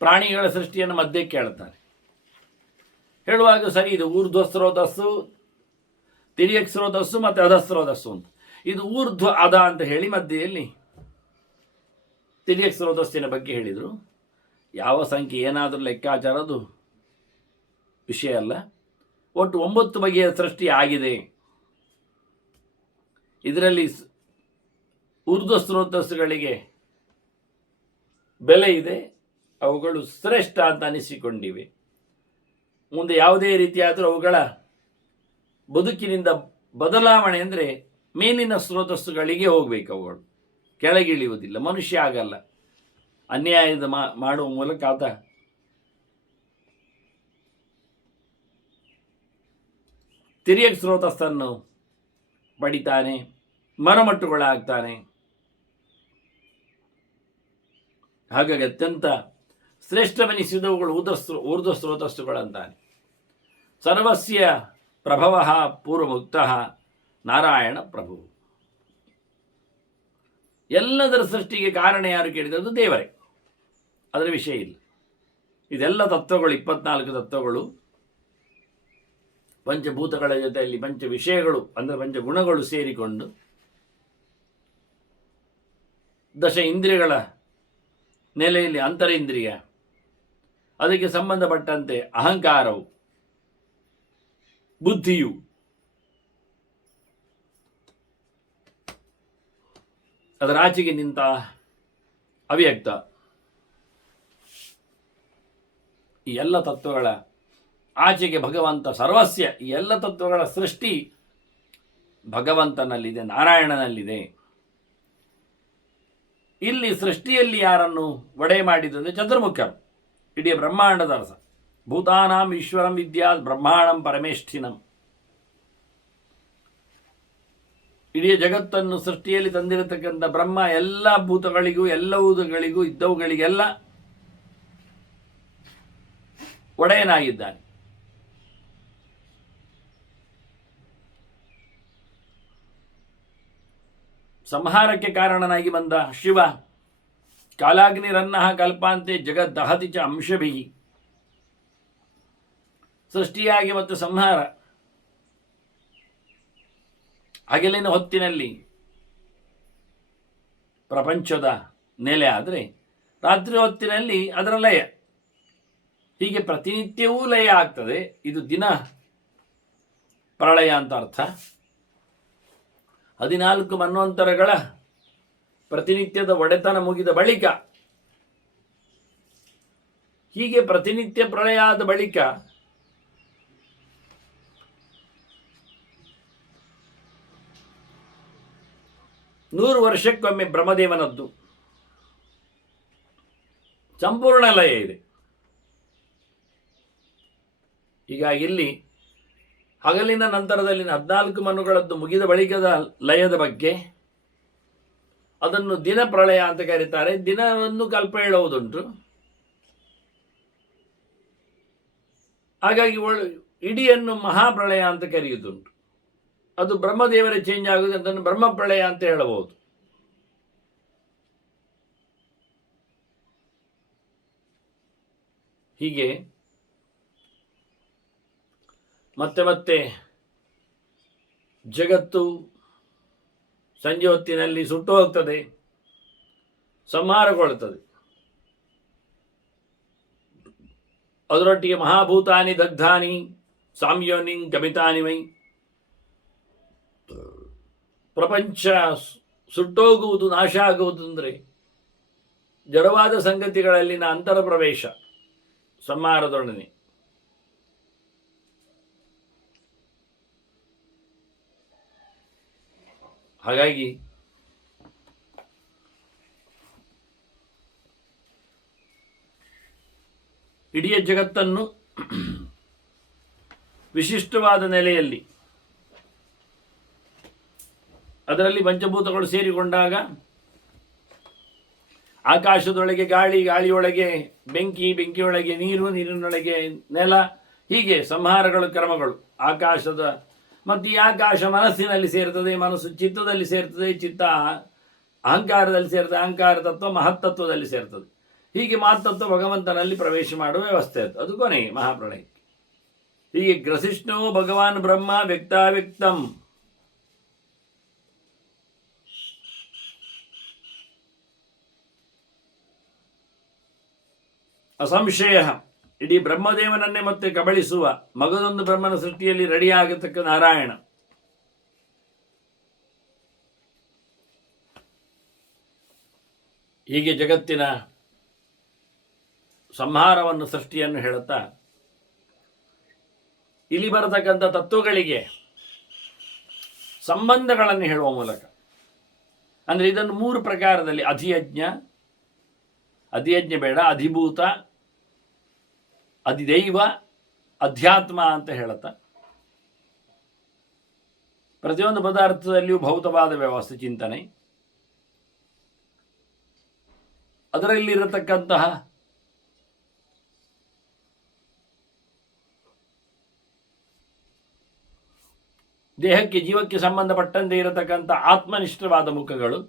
ಪ್ರಾಣಿಗಳ ಸೃಷ್ಟಿಯನ್ನು ಮಧ್ಯಕ್ಕೆ ಹೇಳ್ತಾರೆ. ಹೇಳುವಾಗ ಸರಿ, ಇದು ಊರ್ಧ್ವಸ್ರೋತಸ್ಸು, ತಿರ್ಯಕ್ ಸ್ರೋತಸ್ಸು ಮತ್ತು ಅಧಸ್ರೋತಸ್ಸು ಅಂತ. ಇದು ಊರ್ಧ್ವ ಅಧ ಅಂತ ಹೇಳಿ ಮಧ್ಯೆಯಲ್ಲಿ ತಿರ್ಯಕ್ ಸ್ರೋತಸ್ಸಿನ ಬಗ್ಗೆ ಹೇಳಿದರು. ಯಾವ ಸಂಖ್ಯೆ ಏನಾದರೂ ಲೆಕ್ಕಾಚಾರದು ವಿಷಯ ಅಲ್ಲ. ಒಟ್ಟು 9 ಬಗೆಯ ಸೃಷ್ಟಿ ಆಗಿದೆ. ಇದರಲ್ಲಿ ಊರ್ಧ್ವ ಸ್ರೋತಸ್ಸುಗಳಿಗೆ ಬೆಲೆ ಇದೆ, ಅವುಗಳು ಶ್ರೇಷ್ಠ ಅಂತ ಅನಿಸಿಕೊಂಡಿವೆ. ಮುಂದೆ ಯಾವುದೇ ರೀತಿಯಾದರೂ ಅವುಗಳ ಬದುಕಿನಿಂದ ಬದಲಾವಣೆ ಅಂದರೆ ಮೇಲಿನ ಸ್ರೋತಸ್ಸುಗಳಿಗೆ ಹೋಗಬೇಕು, ಅವುಗಳು ಕೆಳಗಿಳಿಯುವುದಿಲ್ಲ. ಮನುಷ್ಯ ಆಗಲ್ಲ. ಅನ್ಯಾಯದ ಮಾಡುವ ಮೂಲಕ ಆತ ತಿರ್ಯಕ್ ಸ್ರೋತಸ್ಸನ್ನು ಪಡಿತಾನೆ, ಮರಮಟ್ಟುಗಳಾಗ್ತಾನೆ. ಹಾಗಾಗಿ ಅತ್ಯಂತ ಶ್ರೇಷ್ಠವೆನಿಸಿದವುಗಳು ಊರ್ಧ್ವ ಸ್ರೋತಸ್ಸುಗಳಂತಾನೆ. ಸರ್ವಸ್ಯ ಪ್ರಭವ ಪೂರ್ವಮುಕ್ತ ನಾರಾಯಣ ಪ್ರಭು. ಎಲ್ಲದರ ಸೃಷ್ಟಿಗೆ ಕಾರಣ ಯಾರು ಕೇಳಿದದ್ದು ದೇವರೇ, ಅದರ ವಿಷಯ ಇಲ್ಲ. ಇದೆಲ್ಲ ತತ್ವಗಳು, 24 ತತ್ವಗಳು, ಪಂಚಭೂತಗಳ ಜೊತೆಯಲ್ಲಿ ಪಂಚ ವಿಷಯಗಳು ಅಂದರೆ ಪಂಚಗುಣಗಳು ಸೇರಿಕೊಂಡು ದಶ ಇಂದ್ರಿಯಗಳ ನೆಲೆಯಲ್ಲಿ ಅಂತರೇಂದ್ರಿಯ, ಅದಕ್ಕೆ ಸಂಬಂಧಪಟ್ಟಂತೆ ಅಹಂಕಾರವು, ಬುದ್ಧಿಯು, ಅದರ ಆಚೆಗೆ ನಿಂತ ಅವ್ಯಕ್ತ, ಈ ಎಲ್ಲ ತತ್ವಗಳ ಆಚೆಗೆ ಭಗವಂತ ಸರ್ವಸ್ಯ. ಈ ಎಲ್ಲ ತತ್ವಗಳ ಸೃಷ್ಟಿ ಭಗವಂತನಲ್ಲಿದೆ, ನಾರಾಯಣನಲ್ಲಿದೆ. ಇಲ್ಲಿ ಸೃಷ್ಟಿಯಲ್ಲಿ ಯಾರನ್ನು ಒಡೆ ಮಾಡಿದಂತೆ ಚತುರ್ಮುಖರು, ಇಡೀ ಬ್ರಹ್ಮಾಂಡದ ರಸ. ಭೂತಾನಾಂ ಈಶ್ವರಂ ವಿದ್ಯಾತ್ ಬ್ರಹ್ಮಾಣಂ ಪರಮೇಷ್ಠಿನಂ. ಇಡೀ ಜಗತ್ತನ್ನು ಸೃಷ್ಟಿಯಲ್ಲಿ ತಂದಿರತಕ್ಕಂಥ ಬ್ರಹ್ಮ ಎಲ್ಲ ಭೂತಗಳಿಗೂ, ಎಲ್ಲವುಗಳಿಗೂ, ಇದ್ದವುಗಳಿಗೆಲ್ಲ ಒಡೆಯನಾಗಿದ್ದಾನೆ. ಸಂಹಾರಕ್ಕೆ ಕಾರಣನಾಗಿ ಬಂದ ಶಿವ ಕಾಲಾಗ್ನಿರನ್ನಃ ಕಲ್ಪಾಂತೆ ಜಗದ್ದಹತಿ ಚ ಅಂಶಭಿಹಿ. ಸೃಷ್ಟಿಯಾಗಿ ಮತ್ತು ಸಂಹಾರ ಹಗಲಿನ ಹೊತ್ತಿನಲ್ಲಿ ಪ್ರಪಂಚದ ನೆಲೆ ಆದರೆ ರಾತ್ರಿ ಹೊತ್ತಿನಲ್ಲಿ ಅದರ ಲಯ. ಹೀಗೆ ಪ್ರತಿನಿತ್ಯವೂ ಲಯ ಆಗ್ತದೆ. ಇದು ದಿನ ಪ್ರಳಯ ಅಂತ ಅರ್ಥ. 14 ಮನ್ವಂತರಗಳ ಪ್ರತಿನಿತ್ಯದ ಒಡೆತನ ಮುಗಿದ ಬಳಿಕ, ಹೀಗೆ ಪ್ರತಿನಿತ್ಯ ಪ್ರಳಯ ಆದ ಬಳಿಕ ನೂರು ವರ್ಷಕ್ಕೊಮ್ಮೆ ಬ್ರಹ್ಮದೇವನದ್ದು ಸಂಪೂರ್ಣ ಲಯ ಇದೆ. ಹೀಗಾಗಿ ಇಲ್ಲಿ ಹಗಲಿನ ನಂತರದಲ್ಲಿ 14 ಮನುಗಳದ್ದು ಮುಗಿದ ಬಳಿಕದ ಲಯದ ಬಗ್ಗೆ, ಅದನ್ನು ದಿನ ಪ್ರಳಯ ಅಂತ ಕರೀತಾರೆ. ದಿನವನ್ನು ಕಲ್ಪ ಹೇಳುವುದುಂಟು. ಹಾಗಾಗಿ ಇಡಿಯನ್ನು ಮಹಾಪ್ರಳಯ ಅಂತ ಕರೆಯುವುದುಂಟು. ಅದು ಬ್ರಹ್ಮದೇವರೇ ಚೇಂಜ್ ಆಗುವುದು, ಅದನ್ನು ಬ್ರಹ್ಮ ಪ್ರಳಯ ಅಂತ ಹೇಳಬಹುದು. ಹೀಗೆ ಮತ್ತೆ ಮತ್ತೆ ಜಗತ್ತು ಸಂಜೆ ಹೊತ್ತಿನಲ್ಲಿ ಸುಟ್ಟು ಹೋಗ್ತದೆ, ಸಂಹಾರಗೊಳ್ಳುತ್ತದೆ. ಅದರೊಟ್ಟಿಗೆ ಮಹಾಭೂತಾನಿ ದಗ್ಧಾನಿ ಸಾಮ್ಯೋನಿ ಗಮಿತಾನಿ ವೈ, ಪ್ರಪಂಚ ಸುಟ್ಟೋಗುವುದು, ನಾಶ ಆಗುವುದು ಅಂದರೆ ಜಡವಾದ ಸಂಗತಿಗಳಲ್ಲಿನ ಅಂತರ ಪ್ರವೇಶ ಸಂಹಾರದೊಡನೆ. ಹಾಗಾಗಿ ಇಡೀ ಜಗತ್ತನ್ನು ವಿಶಿಷ್ಟವಾದ ನೆಲೆಯಲ್ಲಿ, ಅದರಲ್ಲಿ ಪಂಚಭೂತಗಳು ಸೇರಿಕೊಂಡಾಗ ಆಕಾಶದೊಳಗೆ ಗಾಳಿ, ಗಾಳಿಯೊಳಗೆ ಬೆಂಕಿ, ಬೆಂಕಿಯೊಳಗೆ ನೀರು, ನೀರಿನೊಳಗೆ ನೆಲ, ಹೀಗೆ ಸಂಹಾರಗಳು, ಕ್ರಮಗಳು ಆಕಾಶದ. ಮತ್ತು ಈ ಆಕಾಶ ಮನಸ್ಸಿನಲ್ಲಿ ಸೇರ್ತದೆ, ಮನಸ್ಸು ಚಿತ್ತದಲ್ಲಿ ಸೇರ್ತದೆ, ಚಿತ್ತ ಅಹಂಕಾರದಲ್ಲಿ ಸೇರ್ತದೆ, ಅಹಂಕಾರ ತತ್ವ ಮಹತ್ತತ್ವದಲ್ಲಿ ಸೇರ್ತದೆ. ಹೀಗೆ ಮಹತ್ತತ್ವ ಭಗವಂತನಲ್ಲಿ ಪ್ರವೇಶ ಮಾಡುವ ವ್ಯವಸ್ಥೆ ಅದು. ಅದು ಕೊನೆಗೆ ಮಹಾಪ್ರಳಯಕ್ಕೆ. ಹೀಗೆ ಗ್ರಸಿಷ್ಣು ಭಗವಾನ್ ಬ್ರಹ್ಮ ವ್ಯಕ್ತಾವ್ಯಕ್ತಂ, ಅಸಂಶಯ ಇಡೀ ಬ್ರಹ್ಮದೇವನನ್ನೇ ಮತ್ತೆ ಕಬಳಿಸುವ ಮಗದೊಂದು ಬ್ರಹ್ಮನ ಸೃಷ್ಟಿಯಲ್ಲಿ ರೆಡಿಯಾಗತಕ್ಕ ನಾರಾಯಣ. ಹೀಗೆ ಜಗತ್ತಿನ ಸಂಹಾರವನ್ನು, ಸೃಷ್ಟಿಯನ್ನು ಹೇಳುತ್ತಾ ಇಲ್ಲಿ ಬರತಕ್ಕಂಥ ತತ್ವಗಳಿಗೆ ಸಂಬಂಧಗಳನ್ನು ಹೇಳುವ ಮೂಲಕ, ಅಂದರೆ ಇದನ್ನು 3 ಪ್ರಕಾರದಲ್ಲಿ, ಅಧಿಯಜ್ಞ ಬೇಡ, ಅಧಿಭೂತ, ಅಧಿದೈವ, ಅಧ್ಯಾತ್ಮ ಅಂತ ಹೇಳುತ್ತಾ ಪ್ರತಿಯೊಂದು ಪದಾರ್ಥದಲ್ಲಿಯೂ ಭೌತವಾದ ವ್ಯವಸ್ಥೆ ಚಿಂತನೆ, ಅದರಲ್ಲಿರತಕ್ಕಂತಹ ದೇಹಕ್ಕೆ, ಜೀವಕ್ಕೆ ಸಂಬಂಧಪಟ್ಟಂತೆ ಇರತಕ್ಕಂಥ ಆತ್ಮನಿಷ್ಠವಾದ ಮುಖಗಳು,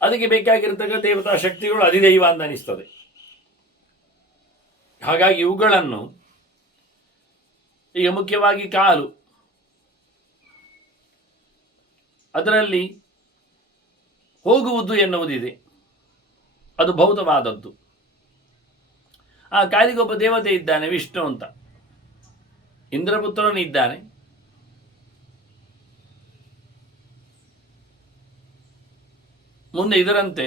ಅದಕ್ಕೆ ಬೇಕಾಗಿರತಕ್ಕ ದೇವತಾ ಶಕ್ತಿಗಳು ಅಧಿದೈವ ಅಂತ ಅನಿಸ್ತದೆ. ಹಾಗಾಗಿ ಇವುಗಳನ್ನು ಈಗ ಮುಖ್ಯವಾಗಿ ಕಾಲು, ಅದರಲ್ಲಿ ಹೋಗುವುದು ಎನ್ನುವುದಿದೆ, ಅದು ಭೌತವಾದದ್ದು. ಆ ಕಾಲಿಗೊಬ್ಬ ದೇವತೆ ಇದ್ದಾನೆ, ವಿಷ್ಣು ಅಂತ, ಇಂದ್ರಪುತ್ರನು ಇದ್ದಾನೆ. ಮುಂದೆ ಇದರಂತೆ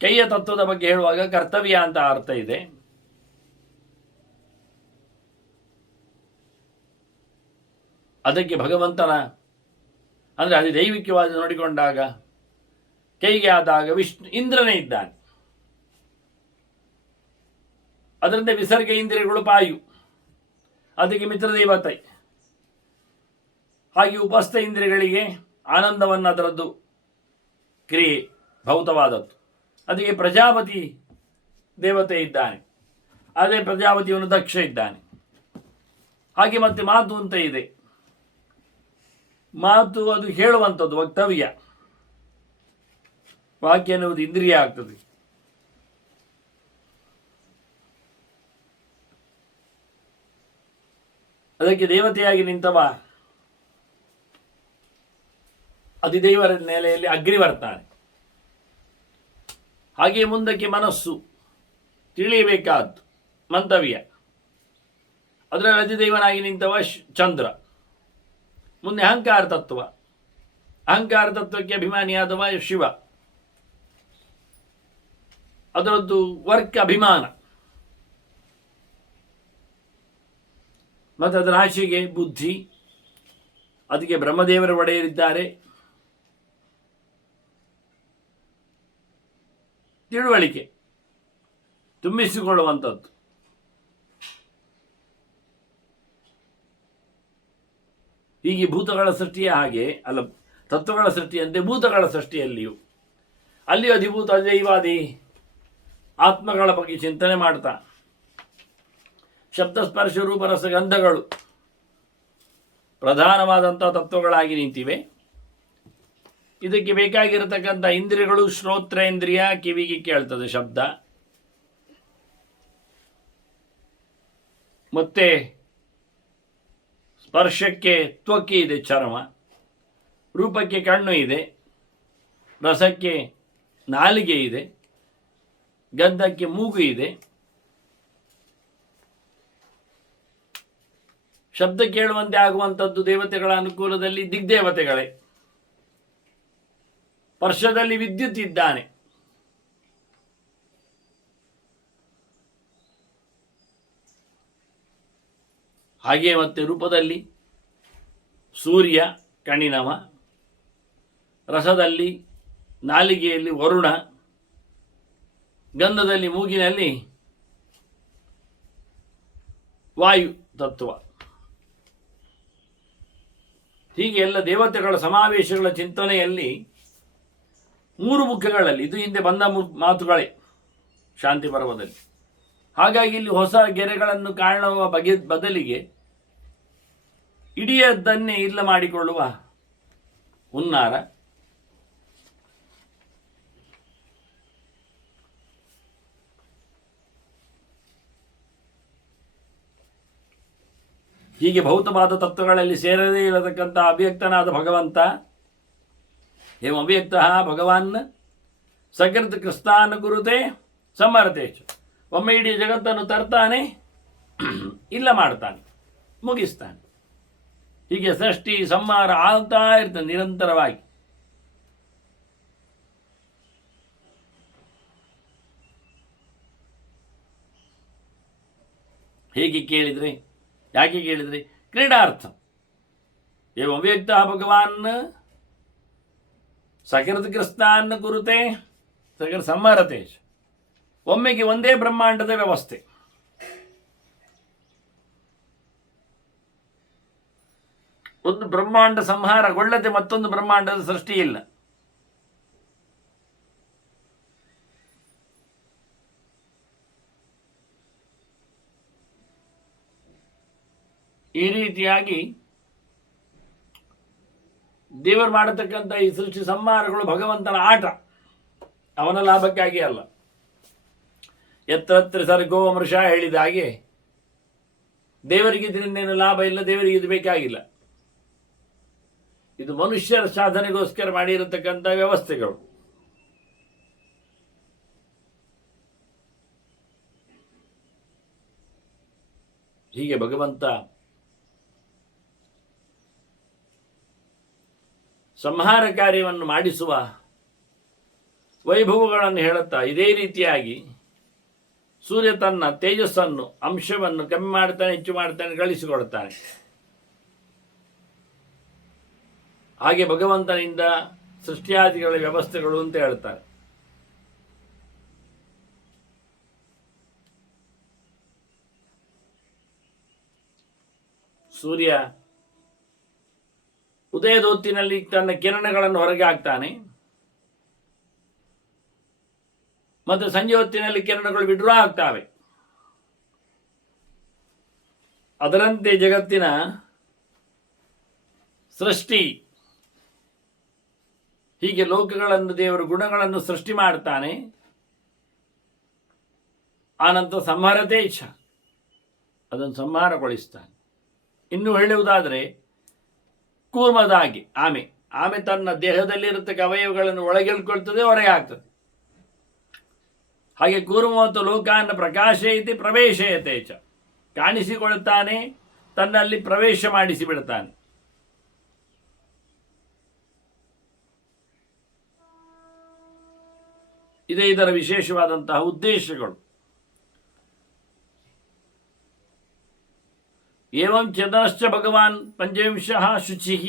ಕೈಯ ತತ್ವದ ಬಗ್ಗೆ ಹೇಳುವಾಗ ಕರ್ತವ್ಯ ಅಂತ ಅರ್ಥ ಇದೆ. ಅದಕ್ಕೆ ಭಗವಂತನ, ಅಂದರೆ ಅದು ದೈವಿಕವಾಗಿ ನೋಡಿಕೊಂಡಾಗ ಕೈಗೆ ಆದಾಗ ಇಂದ್ರನೇ ಇದ್ದಾನೆ. ಅದರಂತೆ ವಿಸರ್ಗ ಇಂದ್ರಿಯಗಳು ಪಾಯು, ಅದಕ್ಕೆ ಮಿತ್ರದೇವತೆ. ಹಾಗೆ ಉಪಸ್ಥ ಇಂದ್ರಿಯಗಳಿಗೆ ಆನಂದವನ್ನು, ಅದರದ್ದು ಕ್ರಿಯೆ ಭೌತವಾದದ್ದು. ಅದಕ್ಕೆ ಪ್ರಜಾಪತಿ ದೇವತೆ ಇದ್ದಾನೆ, ಅದೇ ಪ್ರಜಾಪತಿಯವನು ದಕ್ಷ ಇದ್ದಾನೆ. ಹಾಗೆ ಮತ್ತೆ ಮಾತು ಅಂತ ಇದೆ, ಮಾತು ಅದು ಹೇಳುವಂಥದ್ದು, ವಕ್ತವ್ಯ. ವಾಕ್ಯ ಎನ್ನುವುದು ಇಂದ್ರಿಯ ಆಗ್ತದೆ. ಅದಕ್ಕೆ ದೇವತೆಯಾಗಿ ನಿಂತವ ಅಧಿದೈವರ ನೆಲೆಯಲ್ಲಿ ಅಗ್ನಿ ಬರ್ತಾನೆ. ಹಾಗೆ ಮುಂದಕ್ಕೆ ಮನಸ್ಸು ತಿಳಿಯಬೇಕಾದ್ದು ಮಂತವ್ಯ, ಅದರಲ್ಲಿ ಅಧಿದೈವನಾಗಿ ನಿಂತವ ಚಂದ್ರ. ಮುಂದೆ ಅಹಂಕಾರ ತತ್ವ, ಅಹಂಕಾರ ತತ್ವಕ್ಕೆ ಅಭಿಮಾನಿಯಾದವ ಶಿವ, ಅದರದ್ದು ವರ್ಕ್ ಅಭಿಮಾನ. ಮತ್ತು ಅದರ ಆಚೆಗೆ ಬುದ್ಧಿ, ಅದಕ್ಕೆ ಬ್ರಹ್ಮದೇವರ ಒಡೆಯರಿದ್ದಾರೆ. ತಿಳುವಳಿಕೆ ತುಂಬಿಸಿಕೊಳ್ಳುವಂಥದ್ದು. ಹೀಗೆ ಭೂತಗಳ ಸೃಷ್ಟಿಯ ಹಾಗೆ ಅಲ್ಲ, ತತ್ವಗಳ ಸೃಷ್ಟಿಯಂತೆ ಭೂತಗಳ ಸೃಷ್ಟಿಯಲ್ಲಿಯೂ ಅಲ್ಲಿಯೂ ಅಧಿಭೂತ ಅಧಿದೈವಾದಿ ಆತ್ಮಗಳ ಬಗ್ಗೆ ಚಿಂತನೆ ಮಾಡ್ತಾ ಶಬ್ದ ಸ್ಪರ್ಶ ರೂಪ ರಸಗಂಧಗಳು ಪ್ರಧಾನವಾದಂಥ ತತ್ವಗಳಾಗಿ ನಿಂತಿವೆ. ಇದಕ್ಕೆ ಬೇಕಾಗಿರತಕ್ಕಂಥ ಇಂದ್ರಿಯಗಳು, ಶ್ರೋತ್ರೇಂದ್ರಿಯ, ಕಿವಿಗೆ ಕೇಳ್ತದೆ ಶಬ್ದ, ಮತ್ತೆ ಸ್ಪರ್ಶಕ್ಕೆ ತ್ವಕ್ಕೆ ಇದೆ ಚರ್ಮ, ರೂಪಕ್ಕೆ ಕಣ್ಣು ಇದೆ, ರಸಕ್ಕೆ ನಾಲಿಗೆ ಇದೆ, ಗಂಧಕ್ಕೆ ಮೂಗು ಇದೆ, ಶಬ್ದ ಕೇಳುವಂತೆ ಆಗುವಂಥದ್ದು ದೇವತೆಗಳ ಅನುಕೂಲದಲ್ಲಿ ದಿಗ್ದೇವತೆಗಳೇ. ಸ್ಪರ್ಶದಲ್ಲಿ ವಿದ್ಯುತ್ ಇದ್ದಾನೆ. ಹಾಗೆ ಮತ್ತೆ ರೂಪದಲ್ಲಿ ಸೂರ್ಯ ಕಣ್ಣಿನವ, ರಸದಲ್ಲಿ ನಾಲಿಗೆಯಲ್ಲಿ ವರುಣ, ಗಂಧದಲ್ಲಿ ಮೂಗಿನಲ್ಲಿ ವಾಯು ತತ್ವ. ಹೀಗೆ ಎಲ್ಲ ದೇವತೆಗಳ ಸಮಾವೇಶಗಳ ಚಿಂತನೆಯಲ್ಲಿ ಮೂರು ಮುಖಗಳಲ್ಲಿ ಇದು ಹಿಂದೆ ಬಂದ ಮಾತುಗಳೇ ಶಾಂತಿ ಪರ್ವದಲ್ಲಿ. ಹಾಗಾಗಿ ಇಲ್ಲಿ ಹೊಸ ಗೆರೆಗಳನ್ನು ಕಾಣುವ ಬದಲಿಗೆ ಇಡಿಯದ್ದನ್ನೇ ಇಲ್ಲ ಮಾಡಿಕೊಳ್ಳುವ ಹುನ್ನಾರ. ಹೀಗೆ ಭೌತವಾದ ತತ್ವಗಳಲ್ಲಿ ಸೇರದೇ ಇರತಕ್ಕಂಥ ಅವ್ಯಕ್ತನಾದ ಭಗವಂತ, ಏವ ಅವ್ಯಕ್ತ ಭಗವಾನ್ ಸಕೃತ್ ಕೃಸ್ತಾನ್ ಕುರುತೆ ಸಮರ್ಥೇಶು. ಒಮ್ಮೆ ಇಡೀ ಜಗತ್ತನ್ನು ತರ್ತಾನೆ, ಇಲ್ಲ ಮಾಡ್ತಾನೆ, ಮುಗಿಸ್ತಾನೆ. ಹೀಗೆ ಸೃಷ್ಟಿ ಸಂಹಾರ ಆಗ್ತಾ ಇರ್ತದೆ ನಿರಂತರವಾಗಿ. ಹೇಗೆ ಕೇಳಿದರೆ, ಯಾಕೆ ಕೇಳಿದರೆ ಕ್ರೀಡಾರ್ಥ. ಏವ ಅವ್ಯಕ್ತ ಭಗವಾನ್ ಸಕೃತ್ ಕೃಸ್ತಾನ್ ಕುರುತೆ ಸಕೃತ್ ಸಂಹಾರತೇಶ್. ಒಮ್ಮೆಗೆ ಒಂದೇ ಬ್ರಹ್ಮಾಂಡದ ವ್ಯವಸ್ಥೆ. ಒಂದು ಬ್ರಹ್ಮಾಂಡ ಸಂಹಾರಗೊಳ್ಳದೆ ಮತ್ತೊಂದು ಬ್ರಹ್ಮಾಂಡದ ಸೃಷ್ಟಿ ಇಲ್ಲ. ಈ ರೀತಿಯಾಗಿ ದೇವರು ಮಾಡತಕ್ಕಂಥ ಈ ಸೃಷ್ಟಿ ಸಂಹಾರಗಳು ಭಗವಂತನ ಆಟ, ಅವನ ಲಾಭಕ್ಕಾಗಿ ಅಲ್ಲ. ಎತ್ತತ್ರ ಸರ್ಗೋ ಮೃಷ ಹೇಳಿದ ಹಾಗೆ ದೇವರಿಗೆ ಇದರಿಂದೇನು ಲಾಭ ಇಲ್ಲ, ದೇವರಿಗೆ ಇದು ಬೇಕಾಗಿಲ್ಲ. ಇದು ಮನುಷ್ಯರ ಸಾಧನೆಗೋಸ್ಕರ ಮಾಡಿರತಕ್ಕಂಥ ವ್ಯವಸ್ಥೆಗಳು. ಹೀಗೆ ಭಗವಂತ ಸಂಹಾರ ಕಾರ್ಯವನ್ನು ಮಾಡಿಸುವ ವೈಭವಗಳನ್ನು ಹೇಳುತ್ತಾ ಇದೇ ರೀತಿಯಾಗಿ ಸೂರ್ಯ ತನ್ನ ತೇಜಸ್ಸನ್ನು ಅಂಶವನ್ನು ಕಮ್ಮಿ ಮಾಡ್ತಾನೆ, ಹೆಚ್ಚು ಮಾಡ್ತಾನೆ, ಗಳಿಸಿಕೊಳ್ತಾನೆ. ಹಾಗೆ ಭಗವಂತನಿಂದ ಸೃಷ್ಟಿಯಾದಿಗಳ ವ್ಯವಸ್ಥೆಗಳು ಅಂತ ಹೇಳ್ತಾರೆ. ಸೂರ್ಯ ಉದಯದ ಹೊತ್ತಿನಲ್ಲಿ ತನ್ನ ಕಿರಣಗಳನ್ನು ಹೊರಗೆ ಹಾಕ್ತಾನೆ, ಮತ್ತು ಸಂಜೆ ಹೊತ್ತಿನಲ್ಲಿ ಕಿರಣಗಳು ವಿಡ್ರಾ ಆಗ್ತವೆ. ಅದರಂತೆ ಜಗತ್ತಿನ ಸೃಷ್ಟಿ, ಹೀಗೆ ಲೋಕಗಳನ್ನು ದೇವರು ಗುಣಗಳನ್ನು ಸೃಷ್ಟಿ ಮಾಡ್ತಾನೆ. ಆನಂತರ ಸಂಹಾರತೆ ಇಚ್ಛಾ, ಅದನ್ನು ಸಂಹಾರಗೊಳಿಸ್ತಾನೆ. ಇನ್ನು ಹೇಳುವುದಾದರೆ ಕೂರ್ಮದಾಗಿ ಆಮೆ ತನ್ನ ದೇಹದಲ್ಲಿರತಕ್ಕ ಅವಯವಗಳನ್ನು ಒಳಗೆಳ್ಕೊಳ್ತದೆ, ಹೊರಗೆ ಆಗ್ತದೆ. ಹಾಗೆ ಕೂರ್ಮ ಮತ್ತು ಲೋಕಾನ್ನ ಪ್ರಕಾಶಯತಿ ಪ್ರವೇಶಯತೆ ಚ, ಕಾಣಿಸಿಕೊಳ್ತಾನೆ, ತನ್ನಲ್ಲಿ ಪ್ರವೇಶ ಮಾಡಿಸಿಬಿಡ್ತಾನೆ. ಇದೇ ಇದರ ವಿಶೇಷವಾದಂತಹ ಉದ್ದೇಶಗಳು. ಏವಂ ಚತನಶ್ಚ ಭಗವಾನ್ ಪಂಚವಿಂಶಃ ಶುಚಿಃ.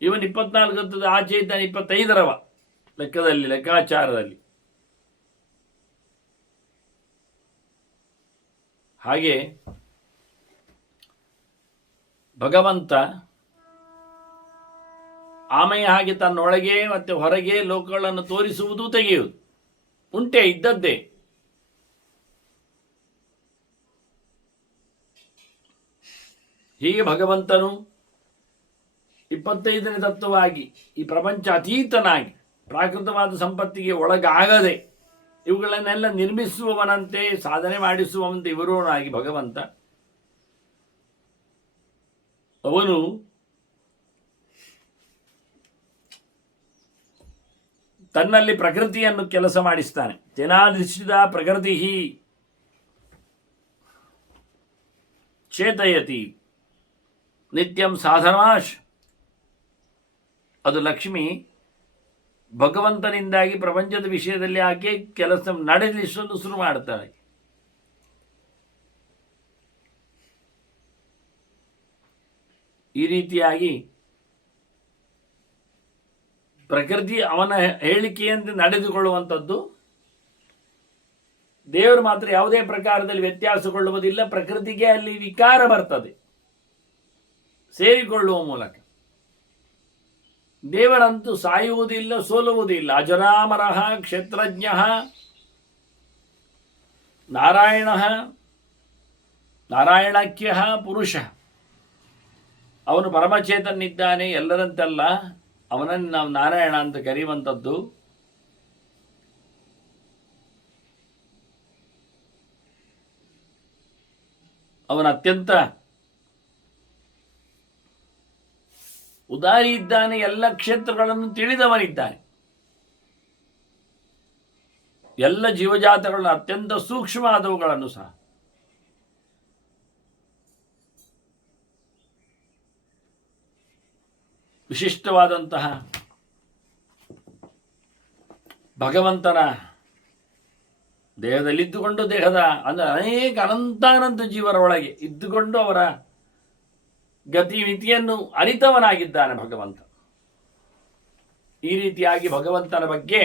ಇವನ್ 24 ಹತ್ತದ ಆಚೆ ಇದ್ದಾನೆ 25ರವ ಲೆಕ್ಕಾಚಾರದಲ್ಲಿ. ಹಾಗೆ ಭಗವಂತ ಆಮೆಯ ಹಾಗೆ ತನ್ನೊಳಗೆ ಮತ್ತೆ ಹೊರಗೆ ಲೋಕಗಳನ್ನು ತೋರಿಸುವುದು, ತೆಗೆಯುವುದು ಉಂಟೆ, ಇದ್ದದ್ದೇ. ಹೀಗೆ ಭಗವಂತನು 25ನೇ ತತ್ವವಾಗಿ ಈ ಪ್ರಪಂಚ ಅತೀತನಾಗಿ ಪ್ರಾಕೃತವಾದ ಸಂಪತ್ತಿಗೆ ಒಳಗಾಗದೆ ಇವುಗಳನ್ನೆಲ್ಲ ನಿರ್ಮಿಸುವವನಂತೆ, ಸಾಧನೆ ಮಾಡಿಸುವಂತೆ ಇವರೋನಾಗಿ ಭಗವಂತ ಅವನು ತನ್ನಲ್ಲಿ ಪ್ರಕೃತಿಯನ್ನು ಕೆಲಸ ಮಾಡಿಸ್ತಾನೆ. ತೇನಾಧಿಷ್ಠಿತ ಪ್ರಕೃತಿ ಚೇತಯತಿ ನಿತ್ಯಂ ಸಾಧನಾಶ್. ಅದು ಲಕ್ಷ್ಮಿ ಭಗವಂತನಿಂದಾಗಿ ಪ್ರಪಂಚದ ವಿಷಯದಲ್ಲಿ ಆಕೆ ಕೆಲಸ ನಡೆಸಲು ಶುರು ಮಾಡ್ತಾಳೆ. ಈ ರೀತಿಯಾಗಿ ಪ್ರಕೃತಿ ಅವನ ಹೇಳಿಕೆಯಂತೆ ನಡೆದುಕೊಳ್ಳುವಂಥದ್ದು. ದೇವರು ಮಾತ್ರ ಯಾವುದೇ ಪ್ರಕಾರದಲ್ಲಿ ವ್ಯತ್ಯಾಸಗೊಳ್ಳುವುದಿಲ್ಲ. ಪ್ರಕೃತಿಗೆ ಅಲ್ಲಿ ವಿಕಾರ ಬರ್ತದೆ ಸೇರಿಕೊಳ್ಳುವ ಮೂಲಕ. ದೇವರಂತೂ ಸಾಯುವುದಿಲ್ಲ, ಸೋಲುವುದಿಲ್ಲ. ಅಜರಾಮರಃ ಕ್ಷೇತ್ರಜ್ಞ ನಾರಾಯಣಾಖ್ಯ ಪುರುಷ. ಅವನು ಪರಮಚೇತನಿದ್ದಾನೆ, ಎಲ್ಲರಂತೆಲ್ಲ ಅವನನ್ನು ನಾವು ನಾರಾಯಣ ಅಂತ ಕರೆಯುವಂಥದ್ದು. ಅವನ ಅತ್ಯಂತ ಉದಾರಿ ಇದ್ದಾನೆ, ಎಲ್ಲ ಕ್ಷೇತ್ರಗಳನ್ನು ತಿಳಿದವನಿದ್ದಾನೆ. ಎಲ್ಲ ಜೀವಜಾತಗಳನ್ನು ಅತ್ಯಂತ ಸೂಕ್ಷ್ಮವಾದವುಗಳನ್ನು ಸಹ ವಿಶಿಷ್ಟವಾದಂತಹ ಭಗವಂತನ ದೇಹದಲ್ಲಿದ್ದುಕೊಂಡು ದೇಹದ ಅಂದರೆ ಅನೇಕ ಅನಂತಾನಂತ ಜೀವರ ಒಳಗೆ ಇದ್ದುಕೊಂಡು ಅವರ ಗತಿಮಿತಿಯನ್ನು ಅರಿತವನಾಗಿದ್ದಾನೆ ಭಗವಂತ. ಈ ರೀತಿಯಾಗಿ ಭಗವಂತನ ಬಗ್ಗೆ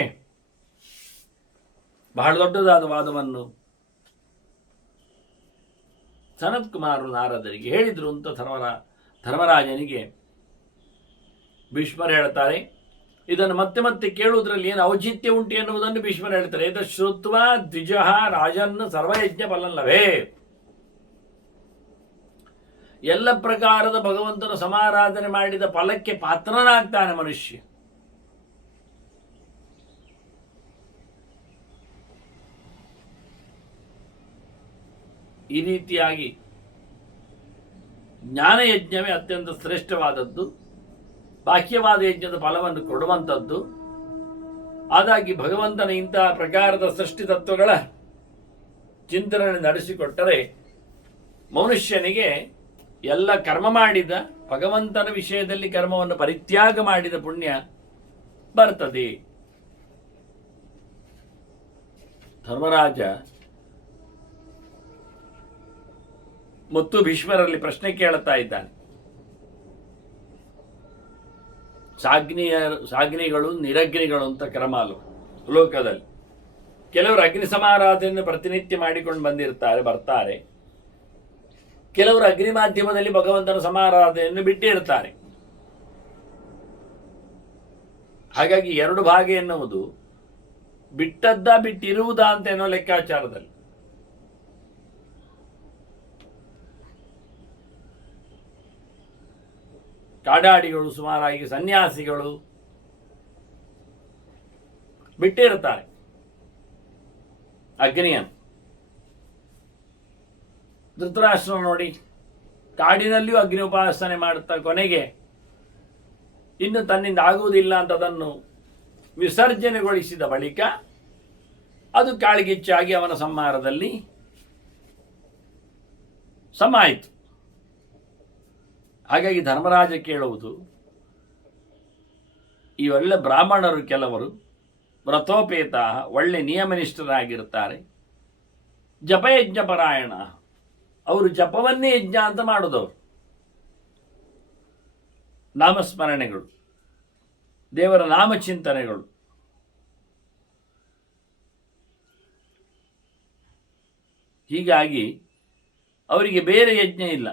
ಬಹಳ ದೊಡ್ಡದಾದ ವಾದವನ್ನು ಸನತ್ ಕುಮಾರರು ನಾರದರಿಗೆ ಹೇಳಿದರು ಅಂತ ಧರ್ಮರಾಜನಿಗೆ ಭೀಷ್ಮರು ಹೇಳ್ತಾರೆ. ಇದನ್ನು ಮತ್ತೆ ಮತ್ತೆ ಕೇಳುವುದರಲ್ಲಿ ಏನು ಔಚಿತ್ಯ ಉಂಟು ಎನ್ನುವುದನ್ನು ಭೀಷ್ಮರು ಹೇಳ್ತಾರೆ. ಇದು ಶ್ರುತ್ವ ದ್ವಿಜಃ ರಾಜನ್ ಸರ್ವಯಜ್ಞ ಫಲಲ್ಲವೇ. ಎಲ್ಲ ಪ್ರಕಾರದ ಭಗವಂತನ ಸಮಾರಾಧನೆ ಮಾಡಿದ ಫಲಕ್ಕೆ ಪಾತ್ರನಾಗ್ತಾನೆ ಮನುಷ್ಯ. ಈ ರೀತಿಯಾಗಿ ಜ್ಞಾನಯಜ್ಞವೇ ಅತ್ಯಂತ ಶ್ರೇಷ್ಠವಾದದ್ದು, ಬಾಹ್ಯವಾದ ಯಜ್ಞದ ಫಲವನ್ನು ಕೊಡುವಂಥದ್ದು. ಆದಾಗಿ ಭಗವಂತನ ಇಂತಹ ಪ್ರಕಾರದ ಸೃಷ್ಟಿ ತತ್ವಗಳ ಚಿಂತನೆ ನಡೆಸಿಕೊಟ್ಟರೆ ಮನುಷ್ಯನಿಗೆ ಎಲ್ಲ ಕರ್ಮ ಮಾಡಿದ ಭಗವಂತನ ವಿಷಯದಲ್ಲಿ ಕರ್ಮವನ್ನು ಪರಿತ್ಯಾಗ ಮಾಡಿದ ಪುಣ್ಯ ಬರ್ತದೆ. ಧರ್ಮರಾಜ ಮತ್ತು ಭೀಷ್ಮರಲ್ಲಿ ಪ್ರಶ್ನೆ ಕೇಳುತ್ತಾ ಇದ್ದಾನೆ. ಸಾಗ್ನಿಗಳು ನಿರಗ್ನಿಗಳು ಅಂತ ಕ್ರಮಾಲು ಲೋಕದಲ್ಲಿ ಕೆಲವರು ಅಗ್ನಿ ಸಮಾರಾಧನೆಯನ್ನು ಪ್ರತಿನಿತ್ಯ ಮಾಡಿಕೊಂಡು ಬರ್ತಾರೆ. ಕೆಲವರು ಅಗ್ನಿ ಮಾಧ್ಯಮದಲ್ಲಿ ಭಗವಂತನ ಸಮಾರಾಧನೆಯನ್ನು ಬಿಟ್ಟಿರ್ತಾರೆ. ಹಾಗಾಗಿ ಎರಡು ಭಾಗ ಎನ್ನುವುದು ಬಿಟ್ಟಿರುವುದಾ ಅಂತ ಏನೋ ಲೆಕ್ಕಾಚಾರದಲ್ಲಿ. ಕಾಡಾಡಿಗಳು ಸುಮಾರಾಗಿ ಸನ್ಯಾಸಿಗಳು ಬಿಟ್ಟಿರುತ್ತಾರೆ ಅಗ್ನಿಯನ್ನು. ಧೃತರಾಷ್ಟ್ರ ನೋಡಿ ಕಾಡಿನಲ್ಲಿಯೂ ಅಗ್ನಿ ಉಪಾಸನೆ ಮಾಡುತ್ತಾ ಕೊನೆಗೆ ಇನ್ನು ತನ್ನಿಂದ ಆಗುವುದಿಲ್ಲ ಅಂತ ಅದನ್ನು ವಿಸರ್ಜನೆಗೊಳಿಸಿದ ಬಳಿಕ ಅದು ಕಾಳ್ಗಿಚ್ಚಾಗಿ ಅವನ ಸಂಹಾರದಲ್ಲಿ ಸಮ ಆಯಿತು. ಹಾಗಾಗಿ ಧರ್ಮರಾಜ ಕೇಳುವುದು, ಈ ಒಳ್ಳೆ ಬ್ರಾಹ್ಮಣರು ಕೆಲವರು ವ್ರತೋಪೇತ ಒಳ್ಳೆ ನಿಯಮನಿಷ್ಠರಾಗಿರ್ತಾರೆ, ಜಪಯಜ್ಞ ಪರಾಯಣ, ಅವರು ಜಪವನ್ನೇ ಯಜ್ಞ ಅಂತ ಮಾಡೋದವರು. ನಾಮಸ್ಮರಣೆಗಳು, ದೇವರ ನಾಮಚಿಂತನೆಗಳು. ಹೀಗಾಗಿ ಅವರಿಗೆ ಬೇರೆ ಯಜ್ಞ ಇಲ್ಲ.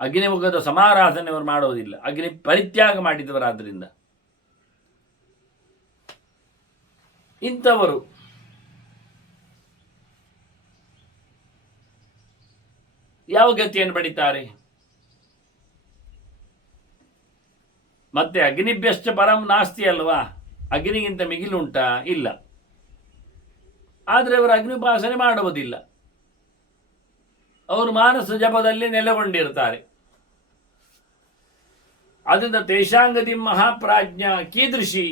ಅಗ್ನಿಮುಖದ ಸಮಾರಾಧನೆ ಅವರು ಮಾಡುವುದಿಲ್ಲ, ಅಗ್ನಿ ಪರಿತ್ಯಾಗ ಮಾಡಿದವರಾದ್ದರಿಂದ. ಇಂಥವರು ಯಾವ ಗತಿಯನ್ನು ಪಡಿತಾರೆ? ಮತ್ತೆ ಅಗ್ನಿಭ್ಯಶ್ಚ ಪರಂ ನಾಸ್ತಿ ಅಲ್ವಾ, ಅಗ್ನಿಗಿಂತ ಮಿಗಿಲುಂಟಾ? ಇಲ್ಲ. ಆದರೆ ಅವರು ಅಗ್ನಿಪಾಸನೆ ಮಾಡುವುದಿಲ್ಲ, ಅವರು ಮಾನಸ ಜಪದಲ್ಲಿ ನೆಲೆಗೊಂಡಿರ್ತಾರೆ. ಅದರಿಂದ ತೇಷಾಂಗದಿ ಮಹಾಪ್ರಾಜ್ಞ ಕೀದೃಶಿ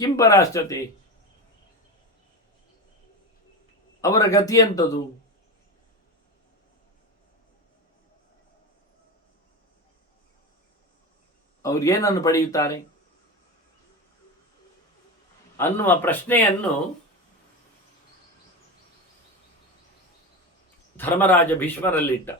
ಕಿಂಪರಾಷ್ಟತೆ, ಅವರ ಗತಿಯಂಥದು. ಅವರು ಏನನ್ನು ಪಡೆಯುತ್ತಾರೆ ಅನ್ನುವ ಪ್ರಶ್ನೆಯನ್ನು ಧರ್ಮರಾಜ ಭೀಷ್ಮರಲ್ಲಿಟ್ಟ.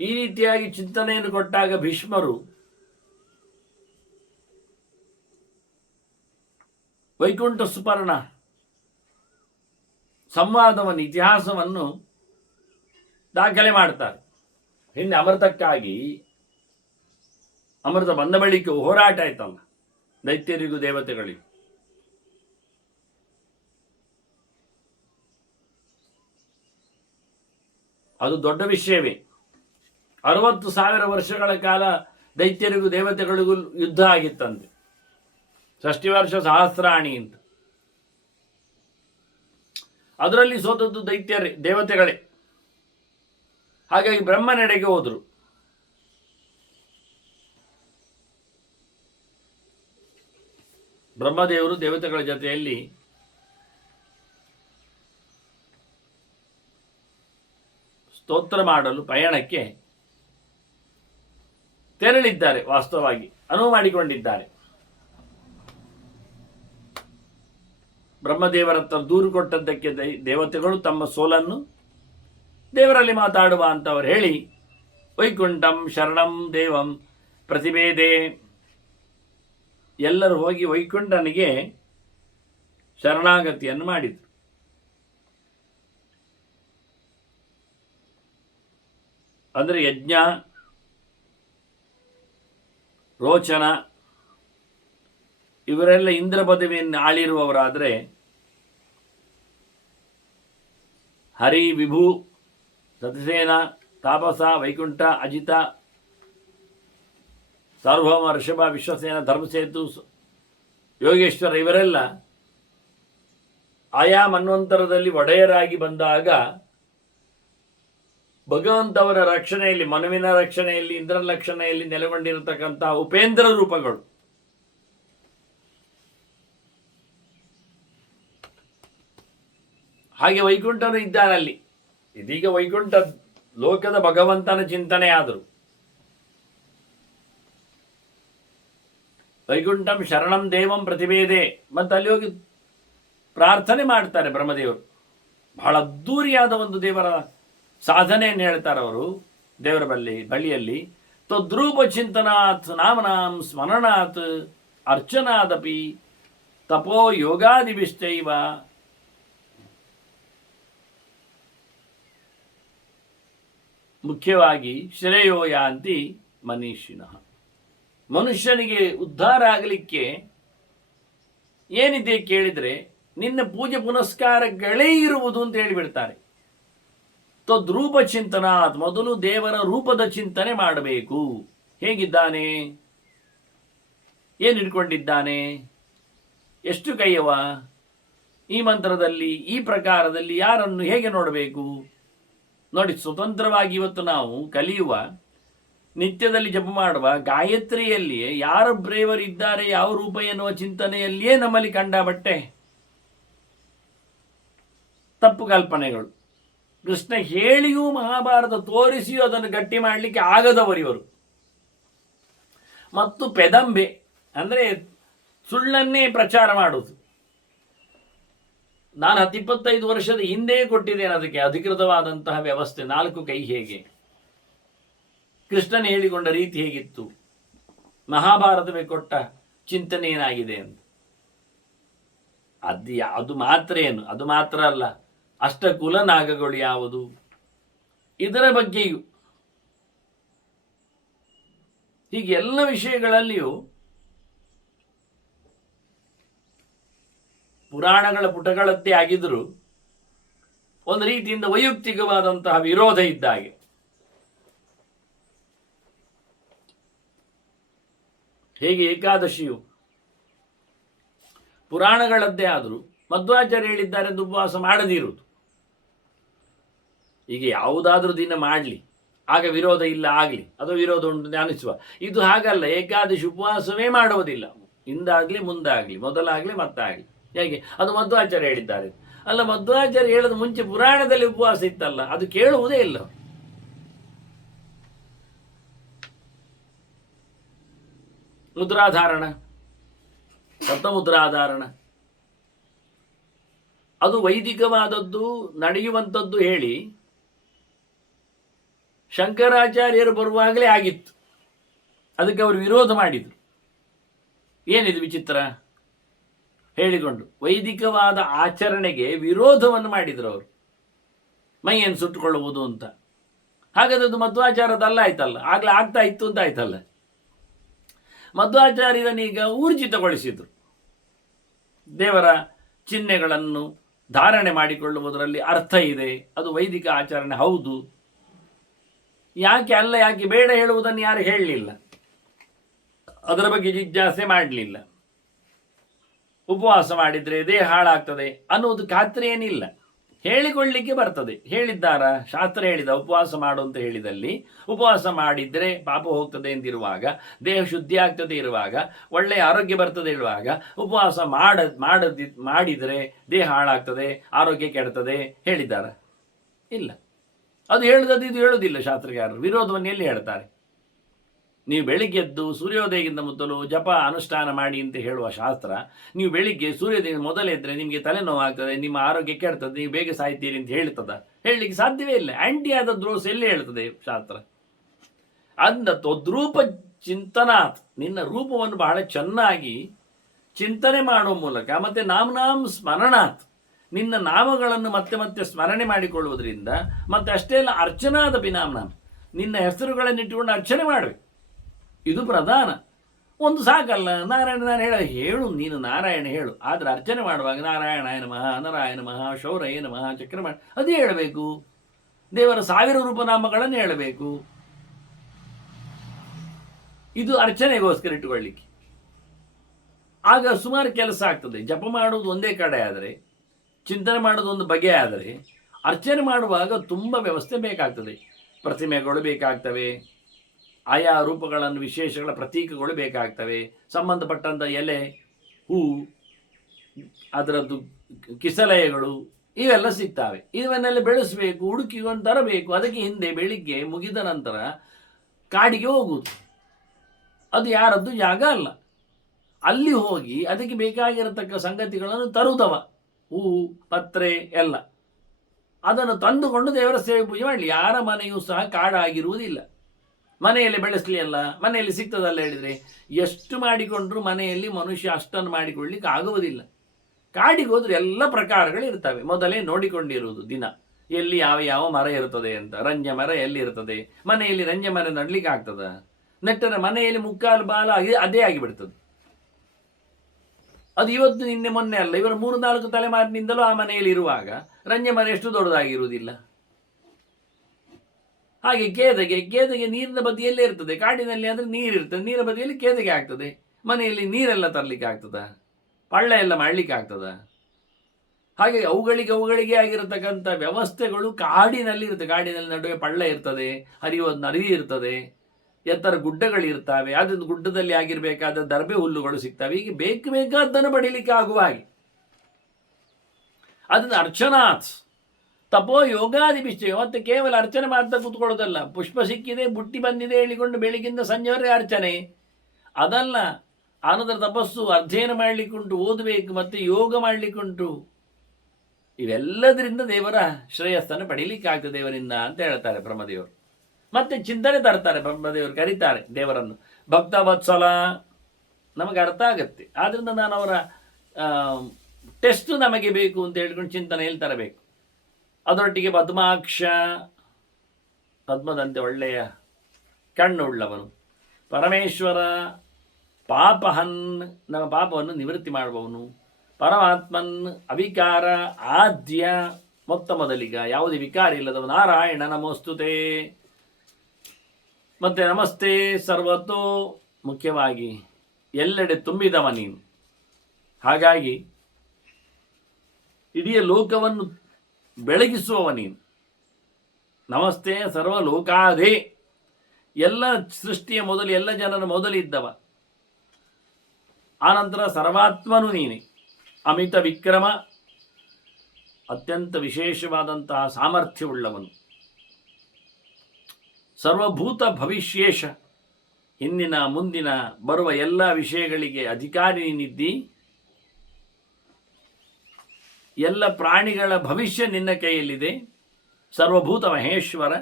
ಈ ರೀತಿಯಾಗಿ ಚಿಂತನೆಯನ್ನು ಕೊಟ್ಟಾಗ ಭೀಷ್ಮರು ವೈಕುಂಠ ಸುಪರ್ಣ ಸಂವಾದವನ್ನು, ಇತಿಹಾಸವನ್ನು ದಾಖಲೆ ಮಾಡ್ತಾರೆ. ಹಿಂದೆ ಅಮೃತಕ್ಕಾಗಿ, ಅಮೃತ ಬಂದ ಬಳಿಕ ಹೋರಾಟ ಆಯ್ತಲ್ಲ ದೈತ್ಯರಿಗೂ ದೇವತೆಗಳಿಗೂ. ಅದು ದೊಡ್ಡ ವಿಷಯವೇ. 60,000 ವರ್ಷಗಳ ಕಾಲ ದೈತ್ಯರಿಗೂ ದೇವತೆಗಳಿಗೂ ಯುದ್ಧ ಆಗಿತ್ತಂತೆ. 60 ವರ್ಷ ಸಹಸ್ರಾಣಿ ಅಂತ. ಅದರಲ್ಲಿ ಸೋತದ್ದು ದೇವತೆಗಳೇ. ಹಾಗಾಗಿ ಬ್ರಹ್ಮನೆಡೆಗೆ ಹೋದರು. ಬ್ರಹ್ಮದೇವರು ದೇವತೆಗಳ ಜೊತೆಯಲ್ಲಿ ಸ್ತೋತ್ರ ಮಾಡಲು ಪಯಣಕ್ಕೆ ತೆರಳಿದ್ದಾರೆ. ವಾಸ್ತವವಾಗಿ ಅನುವು ಮಾಡಿಕೊಂಡಿದ್ದಾರೆ. ಬ್ರಹ್ಮದೇವರ ಹತ್ರ ದೂರು ಕೊಟ್ಟದ್ದಕ್ಕೆ ದೇವತೆಗಳು ತಮ್ಮ ಸೋಲನ್ನು ದೇವರಲ್ಲಿ ಮಾತಾಡುವ ಅಂತವರು ಹೇಳಿ ವೈಕುಂಠಂ ಶರಣಂ ದೇವಂ ಪ್ರತಿಭೇದೆ, ಎಲ್ಲರೂ ಹೋಗಿ ವೈಕುಂಠನಿಗೆ ಶರಣಾಗತಿಯನ್ನು ಮಾಡಿದರು. ಅಂದರೆ ಯಜ್ಞ, ರೋಚನ ಇವರೆಲ್ಲ ಇಂದ್ರ ಪದವಿಯನ್ನು ಆಳಿರುವವರಾದರೆ ಹರಿ, ವಿಭು, ಸತಸೇನ, ತಾಪಸ, ವೈಕುಂಠ, ಅಜಿತ, ಸಾರ್ವಭೌಮ, ಋಷಭ, ವಿಶ್ವಸೇನ, ಧರ್ಮಸೇತು, ಯೋಗೇಶ್ವರ ಇವರೆಲ್ಲ ಆಯಾ ಮನ್ವಂತರದಲ್ಲಿ ಒಡೆಯರಾಗಿ ಬಂದಾಗ ಭಗವಂತವರ ರಕ್ಷಣೆಯಲ್ಲಿ, ಮನುವಿನ ರಕ್ಷಣೆಯಲ್ಲಿ, ಇಂದ್ರನ ರಕ್ಷಣೆಯಲ್ಲಿ ನೆಲೆಗೊಂಡಿರತಕ್ಕಂತಹ ಉಪೇಂದ್ರ ರೂಪಗಳು. ಹಾಗೆ ವೈಕುಂಠನು ಇದ್ದಾನಲ್ಲಿ. ಇದೀಗ ವೈಕುಂಠ ಲೋಕದ ಭಗವಂತನ ಚಿಂತನೆ ಆದರು. ವೈಕುಂಠಂ ಶರಣಂ ದೇವಂ ಪ್ರತಿಭೇದೆ, ಮತ್ತು ಅಲ್ಲಿ ಹೋಗಿ ಪ್ರಾರ್ಥನೆ ಮಾಡ್ತಾರೆ ಬ್ರಹ್ಮದೇವರು. ಬಹಳ ಅದ್ದೂರಿಯಾದ ಒಂದು ದೇವರ ಸಾಧನೆಯನ್ನು ಹೇಳ್ತಾರೆ ಅವರು ದೇವರ ಬಳಿಯಲ್ಲಿ. ತದ್ರೂಪ ಚಿಂತನಾತ್ ನಾಮನಾಂ ಸ್ಮರಣಾತ್ ಅರ್ಚನಾದಪಿ ತಪೋ ಯೋಗಾದಿಭಿಶ್ಚೈವ ಮುಖ್ಯವಾಗಿ ಶ್ರೇಯೋ ಯಾಂತಿ ಮನೀಷಿಣಃ. ಮನುಷ್ಯನಿಗೆ ಉದ್ಧಾರ ಆಗಲಿಕ್ಕೆ ಏನಿದೆ ಕೇಳಿದರೆ ನಿನ್ನ ಪೂಜೆ ಪುನಸ್ಕಾರಗಳೇ ಇರುವುದು ಅಂತ ಹೇಳಿಬಿಡ್ತಾರೆ. ತದ್ರೂಪ ಚಿಂತನ, ಮೊದಲು ದೇವರ ರೂಪದ ಚಿಂತನೆ ಮಾಡಬೇಕು. ಹೇಗಿದ್ದಾನೆ, ಏನು ಹಿಡ್ಕೊಂಡಿದ್ದಾನೆ, ಎಷ್ಟು ಕೈಯವ, ಈ ಮಂತ್ರದಲ್ಲಿ ಈ ಪ್ರಕಾರದಲ್ಲಿ ಯಾರನ್ನು ಹೇಗೆ ನೋಡಬೇಕು ನೋಡಿ. ಸ್ವತಂತ್ರವಾಗಿ ಇವತ್ತು ನಾವು ಕಲಿಯುವ, ನಿತ್ಯದಲ್ಲಿ ಜಪ ಮಾಡುವ ಗಾಯತ್ರಿಯಲ್ಲಿಯೇ ಯಾರು ಬ್ರೇವರಿದ್ದಾರೆ, ಯಾವ ರೂಪ ಎನ್ನುವ ಚಿಂತನೆಯಲ್ಲಿಯೇ ನಮ್ಮಲ್ಲಿ ಕಂಡಬಟ್ಟೆ ತಪ್ಪು ಕಲ್ಪನೆಗಳು. ಕೃಷ್ಣ ಹೇಳಿಯೂ ಮಹಾಭಾರತ ತೋರಿಸಿಯೂ ಅದನ್ನು ಗಟ್ಟಿ ಮಾಡಲಿಕ್ಕೆ ಆಗದವರಿವರು. ಮತ್ತು ಪೆದಂಬೆ ಅಂದರೆ ಸುಳ್ಳನ್ನೇ ಪ್ರಚಾರ ಮಾಡುವುದು. ನಾನು 25 ವರ್ಷದ ಹಿಂದೆ ಕೊಟ್ಟಿದ್ದೇನೆ ಅದಕ್ಕೆ ಅಧಿಕೃತವಾದಂತಹ ವ್ಯವಸ್ಥೆ. 4 ಕೈ ಹೇಗೆ, ಕೃಷ್ಣನ್ ಹೇಳಿಕೊಂಡ ರೀತಿ ಹೇಗಿತ್ತು, ಮಹಾಭಾರತವೇ ಕೊಟ್ಟ ಚಿಂತನೆ ಏನಾಗಿದೆ ಅಂತ. ಅದು ಮಾತ್ರ ಏನು, ಅದು ಮಾತ್ರ ಅಲ್ಲ, ಅಷ್ಟಕುಲ ನಾಗಗಳು ಯಾವುದು, ಇದರ ಬಗ್ಗೆಯೂ ಹೀಗೆ ಎಲ್ಲ ವಿಷಯಗಳಲ್ಲಿಯೂ ಪುರಾಣಗಳ ಪುಟಗಳದ್ದೇ ಆಗಿದ್ರೂ ಒಂದು ರೀತಿಯಿಂದ ವೈಯಕ್ತಿಕವಾದಂತಹ ವಿರೋಧ ಇದ್ದಾಗೆ. ಹೇಗೆ ಏಕಾದಶಿಯು ಪುರಾಣಗಳದ್ದೇ ಆದರೂ ಮಧ್ವಾಚಾರ್ಯ ಹೇಳಿದ್ದಾರೆ ಎಂದು ಉಪವಾಸ ಮಾಡದಿರುವುದು. ಈಗ ಯಾವುದಾದ್ರೂ ದಿನ ಮಾಡಲಿ, ಆಗ ವಿರೋಧ ಇಲ್ಲ ಆಗಲಿ, ಅದು ವಿರೋಧ ಉಂಟು ಅನಿಸುವ. ಇದು ಹಾಗಲ್ಲ, ಏಕಾದಶಿ ಉಪವಾಸವೇ ಮಾಡುವುದಿಲ್ಲ, ಹಿಂದಾಗಲಿ ಮುಂದಾಗಲಿ, ಮೊದಲಾಗಲಿ ಮತ್ತಾಗಲಿ. ಹೇಗೆ? ಅದು ಮಧ್ವಾಚಾರ್ಯ ಹೇಳಿದ್ದಾರೆ. ಅಲ್ಲ, ಮಧ್ವಾಚಾರ್ಯ ಹೇಳೋದು ಮುಂಚೆ ಪುರಾಣದಲ್ಲಿ ಉಪವಾಸ ಇತ್ತಲ್ಲ, ಅದು ಕೇಳುವುದೇ ಇಲ್ಲ. ಮುದ್ರಾಧಾರಣ, ಸಪ್ತಮುದ್ರಾಧಾರಣ, ಅದು ವೈದಿಕವಾದದ್ದು, ನಡೆಯುವಂಥದ್ದು ಹೇಳಿ ಶಂಕರಾಚಾರ್ಯರು ಬರುವಾಗಲೇ ಆಗಿತ್ತು. ಅದಕ್ಕೆ ಅವರು ವಿರೋಧ ಮಾಡಿದರು. ಏನಿದು ವಿಚಿತ್ರ ಹೇಳಿಕೊಂಡು ವೈದಿಕವಾದ ಆಚರಣೆಗೆ ವಿರೋಧವನ್ನು ಮಾಡಿದರು ಅವರು, ಮೈಯನ್ನು ಸುಟ್ಟುಕೊಳ್ಳುವುದು ಅಂತ. ಹಾಗಾದ್ರೆ ಅದು ಮಧ್ವಾಚಾರದಲ್ಲ ಆಯ್ತಲ್ಲ, ಆಗ್ಲೇ ಆಗ್ತಾ ಇತ್ತು ಅಂತ ಆಯ್ತಲ್ಲ. ಮಧ್ವಾಚಾರ್ಯರನ್ನೀಗ ಊರ್ಜಿತಗೊಳಿಸಿದರು. ದೇವರ ಚಿಹ್ನೆಗಳನ್ನು ಧಾರಣೆ ಮಾಡಿಕೊಳ್ಳುವುದರಲ್ಲಿ ಅರ್ಥ ಇದೆ, ಅದು ವೈದಿಕ ಆಚರಣೆ ಹೌದು. ಯಾಕೆ ಅಲ್ಲ, ಯಾಕೆ ಬೇಡ ಹೇಳುವುದನ್ನು ಯಾರು ಹೇಳಲಿಲ್ಲ, ಅದರ ಬಗ್ಗೆ ಜಿಜ್ಞಾಸೆ ಮಾಡಲಿಲ್ಲ. ಉಪವಾಸ ಮಾಡಿದರೆ ದೇಹ ಹಾಳಾಗ್ತದೆ ಅನ್ನೋದು ಖಾತ್ರಿ ಏನಿಲ್ಲ, ಹೇಳಿಕೊಳ್ಳಿಕ್ಕೆ ಬರ್ತದೆ. ಹೇಳಿದ್ದಾರ ಶಾಸ್ತ್ರ ಹೇಳಿದ ಉಪವಾಸ ಮಾಡು ಅಂತ ಹೇಳಿದಲ್ಲಿ, ಉಪವಾಸ ಮಾಡಿದರೆ ಪಾಪ ಹೋಗ್ತದೆ ಎಂದಿರುವಾಗ, ದೇಹ ಶುದ್ಧಿ ಆಗ್ತದೆ ಇರುವಾಗ, ಒಳ್ಳೆಯ ಆರೋಗ್ಯ ಬರ್ತದೆ ಇರುವಾಗ, ಉಪವಾಸ ಮಾಡಿದರೆ ದೇಹ ಹಾಳಾಗ್ತದೆ, ಆರೋಗ್ಯ ಕೆಡ್ತದೆ ಹೇಳಿದ್ದಾರ? ಇಲ್ಲ. ಅದು ಹೇಳುವುದು ಇದು ಹೇಳುವುದಿಲ್ಲ ಶಾಸ್ತ್ರಗಾರರು. ವಿರೋಧವನ್ನು ಎಲ್ಲಿ ಹೇಳ್ತಾರೆ? ನೀವು ಬೆಳಿಗ್ಗೆ ಎದ್ದು ಸೂರ್ಯೋದಯಕ್ಕಿಂತ ಮೊದಲು ಜಪ ಅನುಷ್ಠಾನ ಮಾಡಿ ಅಂತ ಹೇಳುವ ಶಾಸ್ತ್ರ, ನೀವು ಬೆಳಿಗ್ಗೆ ಸೂರ್ಯೋದಯ ಮೊದಲೆದ್ರೆ ನಿಮಗೆ ತಲೆನೋವಾಗ್ತದೆ, ನಿಮ್ಮ ಆರೋಗ್ಯ ಕೆಡ್ತದೆ, ನೀವು ಬೇಗ ಸಾಯ್ತೀರಿ ಅಂತ ಹೇಳ್ತದ? ಹೇಳಲಿಕ್ಕೆ ಸಾಧ್ಯವೇ ಇಲ್ಲ. ಆಂಟಿ ಆದ ದೋಷ ಎಲ್ಲಿ ಹೇಳ್ತದೆ ಶಾಸ್ತ್ರ? ಅಂದ ತದ್ರೂಪ ಚಿಂತನಾತ್, ನಿನ್ನ ರೂಪವನ್ನು ಬಹಳ ಚೆನ್ನಾಗಿ ಚಿಂತನೆ ಮಾಡುವ ಮೂಲಕ, ಮತ್ತೆ ನಾಮ್ ಸ್ಮರಣಾತ್, ನಿನ್ನ ನಾಮಗಳನ್ನು ಮತ್ತೆ ಮತ್ತೆ ಸ್ಮರಣೆ ಮಾಡಿಕೊಳ್ಳುವುದರಿಂದ, ಮತ್ತೆ ಅಷ್ಟೇ ಅಲ್ಲ ಅರ್ಚನಾದ ಪಿನಾಮ್ನಾಮ, ನಿನ್ನ ಹೆಸರುಗಳನ್ನಿಟ್ಟುಕೊಂಡು ಅರ್ಚನೆ ಮಾಡಬೇಕು. ಇದು ಪ್ರಧಾನ. ಒಂದು ಸಾಕಲ್ಲ, ನಾರಾಯಣ ಹೇಳು, ನೀನು ನಾರಾಯಣ ಹೇಳು, ಆದರೆ ಅರ್ಚನೆ ಮಾಡುವಾಗ ನಾರಾಯಣಾಯ ನಮಃ, ನಾರಾಯಣ ನಮಃ, ಶೌರಯ ನಮಃ, ಚಕ್ರಮಾಣ ಅದೇ ಹೇಳಬೇಕು. ದೇವರ 1000 ರೂಪನಾಮಗಳನ್ನು ಹೇಳಬೇಕು. ಇದು ಅರ್ಚನೆಗೋಸ್ಕರ ಇಟ್ಟುಕೊಳ್ಳಿಕ್ಕೆ. ಆಗ ಸುಮಾರು ಕೆಲಸ ಆಗ್ತದೆ. ಜಪ ಮಾಡುವುದು ಒಂದೇ ಕಡೆ ಆದರೆ, ಚಿಂತನೆ ಮಾಡೋದು ಒಂದು ಬಗೆ ಆದರೆ, ಅರ್ಚನೆ ಮಾಡುವಾಗ ತುಂಬ ವ್ಯವಸ್ಥೆ ಬೇಕಾಗ್ತದೆ. ಪ್ರತಿಮೆಗಳು ಬೇಕಾಗ್ತವೆ, ಆಯಾ ರೂಪಗಳನ್ನು ವಿಶೇಷಗಳ ಪ್ರತೀಕಗಳು ಬೇಕಾಗ್ತವೆ, ಸಂಬಂಧಪಟ್ಟಂಥ ಎಲೆ, ಹೂ, ಅದರದ್ದು ಕಿಸಲಯಗಳು ಇವೆಲ್ಲ ಸಿಗ್ತವೆ. ಇವನ್ನೆಲ್ಲ ಬೆಳೆಸಬೇಕು, ಹುಡುಕಿಕೊಂಡು ತರಬೇಕು. ಅದಕ್ಕೆ ಹಿಂದೆ ಬೆಳಿಗ್ಗೆ ಮುಗಿದ ನಂತರ ಕಾಡಿಗೆ ಹೋಗುವುದು, ಅದು ಯಾರದ್ದು ಜಾಗ ಅಲ್ಲ. ಅಲ್ಲಿ ಹೋಗಿ ಅದಕ್ಕೆ ಬೇಕಾಗಿರತಕ್ಕ ಸಂಗತಿಗಳನ್ನು ತರುವುದವ, ಹೂ, ಪತ್ರೆ ಎಲ್ಲ. ಅದನ್ನು ತಂದುಕೊಂಡು ದೇವರ ಸೇವೆ ಪೂಜೆ ಮಾಡಲಿ. ಯಾರ ಮನೆಯೂ ಸಹ ಕಾಡಾಗಿರುವುದಿಲ್ಲ. ಮನೆಯಲ್ಲಿ ಬೆಳೆಸಲಿ ಅಲ್ಲ, ಮನೆಯಲ್ಲಿ ಸಿಗ್ತದಲ್ಲ ಹೇಳಿದರೆ, ಎಷ್ಟು ಮಾಡಿಕೊಂಡ್ರೂ ಮನೆಯಲ್ಲಿ ಮನುಷ್ಯ ಅಷ್ಟನ್ನು ಮಾಡಿಕೊಳ್ಳಿಕ್ಕೆ ಆಗುವುದಿಲ್ಲ. ಕಾಡಿಗೆ ಹೋದ್ರೆ ಎಲ್ಲ ಪ್ರಕಾರಗಳು ಇರ್ತವೆ. ಮೊದಲೇ ನೋಡಿಕೊಂಡಿರುವುದು ದಿನ ಎಲ್ಲಿ ಯಾವ ಯಾವ ಮರ ಇರ್ತದೆ ಅಂತ. ರಂಜ ಮರ ಎಲ್ಲಿ ಇರ್ತದೆ, ಮನೆಯಲ್ಲಿ ರಂಜ ಮರ ನಡ್ಲಿಕ್ಕೆ ಆಗ್ತದ? ನೆಟ್ಟರೆ ಮನೆಯಲ್ಲಿ ಮುಕ್ಕಾಲು ಬಾಲ ಅದೇ ಆಗಿಬಿಡ್ತದೆ. ಅದು ಇವತ್ತು ನಿನ್ನೆ ಮೊನ್ನೆ ಅಲ್ಲ, ಇವರ 3-4 ತಲೆಮಾರಿನಿಂದಲೂ ಆ ಮನೆಯಲ್ಲಿ ಇರುವಾಗ ರಂಜ ಮರ ಎಷ್ಟು ದೊಡ್ಡದಾಗಿರುವುದಿಲ್ಲ. ಹಾಗೆ ಕೇದಗೆ ನೀರಿನ ಬದಿಯಲ್ಲೇ ಇರ್ತದೆ. ಕಾಡಿನಲ್ಲಿ ಅಂದರೆ ನೀರಿರ್ತದೆ, ನೀರಿನ ಬದಿಯಲ್ಲಿ ಕೇದಗೆ ಆಗ್ತದೆ. ಮನೆಯಲ್ಲಿ ನೀರೆಲ್ಲ ತರಲಿಕ್ಕೆ ಆಗ್ತದ? ಪಳ್ಳ ಎಲ್ಲ ಮಾಡಲಿಕ್ಕೆ ಆಗ್ತದ? ಹಾಗೆ ಅವುಗಳಿಗೆ ಆಗಿರತಕ್ಕಂಥ ವ್ಯವಸ್ಥೆಗಳು ಕಾಡಿನಲ್ಲಿ ಇರ್ತದೆ. ಕಾಡಿನಲ್ಲಿ ನಡುವೆ ಪಳ್ಳ ಇರ್ತದೆ, ಹರಿಯುವ ನದಿ ಇರ್ತದೆ, ಎತ್ತರ ಗುಡ್ಡಗಳಿರ್ತವೆ. ಅದೊಂದು ಗುಡ್ಡದಲ್ಲಿ ಆಗಿರಬೇಕಾದ ದರ್ಬೆ ಹುಲ್ಲುಗಳು ಸಿಗ್ತವೆ. ಹೀಗೆ ಬೇಕಾದ್ದನ್ನು ಪಡೀಲಿಕ್ಕೆ ಆಗುವ ಹಾಗೆ ಅದನ್ನು ಅರ್ಚನಾಥ್ ತಪೋ ಯೋಗಾದಿಪಿಶ್ಚಯ. ಮತ್ತೆ ಕೇವಲ ಅರ್ಚನೆ ಮಾಡ್ತಾ ಕೂತ್ಕೊಳ್ಳೋದಲ್ಲ. ಪುಷ್ಪ ಸಿಕ್ಕಿದೆ, ಬುಟ್ಟಿ ಬಂದಿದೆ ಹೇಳಿಕೊಂಡು ಬೆಳಿಗ್ಗಿಂದ ಸಂಜೆವರೆಗೆ ಅರ್ಚನೆ ಅದಲ್ಲ. ಆನಂತರ ತಪಸ್ಸು, ಅಧ್ಯಯನ ಮಾಡಲಿಕ್ಕುಂಟು, ಓದಬೇಕು, ಮತ್ತೆ ಯೋಗ ಮಾಡಲಿಕ್ಕುಂಟು. ಇವೆಲ್ಲದರಿಂದ ದೇವರ ಶ್ರೇಯಸ್ಸನ್ನು ಪಡೀಲಿಕ್ಕೆ ಆಗ್ತದೆ ದೇವರಿಂದ ಅಂತ ಹೇಳ್ತಾರೆ ಬ್ರಹ್ಮದೇವರು. ಮತ್ತೆ ಚಿಂತನೆ ತರ್ತಾರೆ ಬ್ರಹ್ಮದೇವರು, ಕರೀತಾರೆ ದೇವರನ್ನು ಭಕ್ತವತ್ಸಲ. ನಮಗೆ ಅರ್ಥ ಆಗತ್ತೆ. ಆದ್ರಿಂದ ನಾನು ಅವರ ಟೆಸ್ಟ್ ನಮಗೆ ಬೇಕು ಅಂತ ಹೇಳ್ಕೊಂಡು ಚಿಂತನೆಯಲ್ಲಿ ತರಬೇಕು. ಅದರೊಟ್ಟಿಗೆ ಪದ್ಮಾಕ್ಷ, ಪದ್ಮದಂತೆ ಒಳ್ಳೆಯ ಕಣ್ಣು ಉಳ್ಳವನು, ಪರಮೇಶ್ವರ, ಪಾಪಹನ್, ನಮ್ಮ ಪಾಪವನ್ನು ನಿವೃತ್ತಿ ಮಾಡುವವನು, ಪರಮಾತ್ಮನ್, ಅವಿಕಾರ, ಆದ್ಯ, ಮೊದಲಿಗ ಯಾವುದೇ ವಿಕಾರ ಇಲ್ಲದವ, ನಾರಾಯಣ ನಮೋಸ್ತುತೆ. ಮತ್ತೆ ನಮಸ್ತೆ ಸರ್ವತೋ, ಮುಖ್ಯವಾಗಿ ಎಲ್ಲೆಡೆ ತುಂಬಿದವ ನೀನು. ಹಾಗಾಗಿ ಇಡೀ ಲೋಕವನ್ನು ಬೆಳಗಿಸುವವ ನೀನು. ನಮಸ್ತೆ ಸರ್ವಲೋಕಾದೇ, ಎಲ್ಲ ಸೃಷ್ಟಿಯ ಮೊದಲು, ಎಲ್ಲ ಜನರ ಮೊದಲಿದ್ದವ. ಆನಂತರ ಸರ್ವಾತ್ಮನು ನೀನೆ, ಅಮಿತ ವಿಕ್ರಮ, ಅತ್ಯಂತ ವಿಶೇಷವಾದಂತಹ ಸಾಮರ್ಥ್ಯವುಳ್ಳವನು. ಸರ್ವಭೂತ ಭವಿಷ್ಯೇಶ, ಹಿಂದಿನ ಮುಂದಿನ ಬರುವ ಎಲ್ಲ ವಿಷಯಗಳಿಗೆ ಅಧಿಕಾರಿ ನೀನಿದ್ದಿ. ಎಲ್ಲ ಪ್ರಾಣಿಗಳ ಭವಿಷ್ಯ ನಿನ್ನ ಕೈಯಲ್ಲಿದೆ. ಸರ್ವಭೂತ ಮಹೇಶ್ವರ,